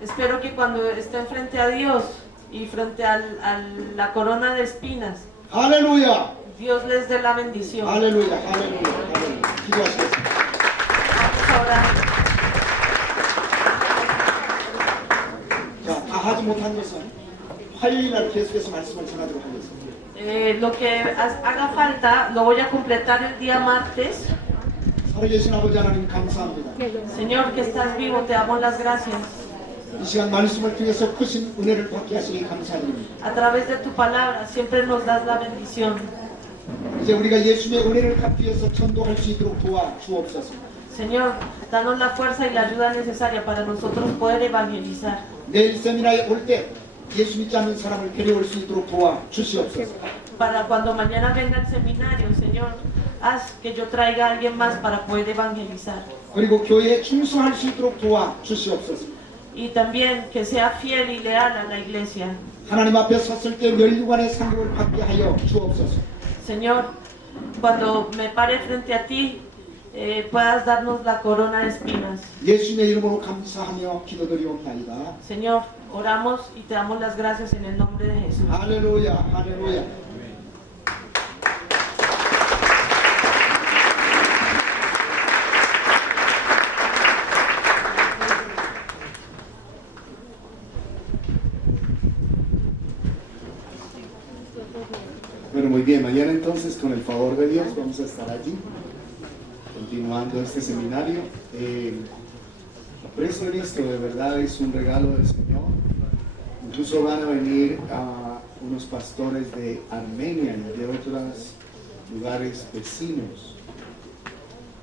Espero que cuando estén frente a Dios y frente a la corona de espinas, 할렐루야, Dios les dé la bendición. 할렐루야, 할렐루야, 할렐루야. 기도하시겠습니다. Vamos a orar. 자, 다 하지 못한 것은 화요일날 계속해서 말씀을 전하도록 하겠습니다. Lo que haga falta lo voy a completar el día martes. 살아계신 아버지 하나님 감사합니다. Señor, que estás vivo, te damos las gracias. 이 시간 말씀을 통해서 크신 은혜를 받게 하시기 감사드립니다. A través de tu palabra siempre nos das la bendición. 이제 우리가 예수님의 은혜를 갚기 위해서 전도할 수 있도록 도와 주옵소서. Señor, danos la fuerza y la ayuda necesaria para nosotros poder evangelizar. 내일 세미나에 올 때 예수 믿지 않는 사람을 데려올 수 있도록 도와 주시옵소서. Para cuando mañana venga el seminario, Señor, haz que yo traiga a alguien más para poder evangelizar. 그리고 교회에 충성할 수 있도록 도와 주시옵소서. Y también que sea fiel y leal a la iglesia. 하나님 앞에 섰을 때 멸류관의 상급을 받게 하여 주옵소서. Señor, cuando me pare frente a ti, puedas darnos la corona de espinas. 예수님의 이름으로 감사하며 기도드리옵나이다. Señor, oramos y te damos las gracias en el nombre de Jesús. 할렐루야, 할렐루야. Bueno, muy bien, mañana entonces con el favor de Dios vamos a estar allí, continuando este seminario. Aprecio esto, de verdad es un regalo del Señor. Incluso van a venir unos pastores de Armenia y de otros lugares vecinos.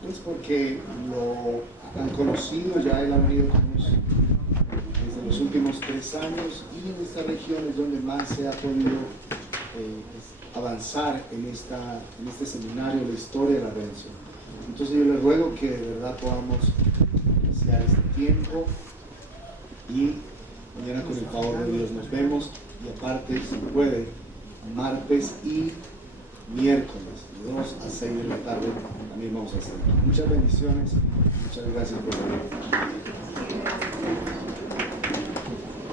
Pues porque lo han conocido, ya él ha venido con nosotros desde los últimos 3 años, y en esta región es donde más se ha podido avanzar en este seminario, la historia de la redención. Entonces yo les ruego que de verdad podamos iniciar este tiempo, y mañana con el favor de Dios nos vemos, y aparte si puede, martes y miércoles de 2 a 6 de la tarde también vamos a hacer. Muchas bendiciones, muchas gracias por venir.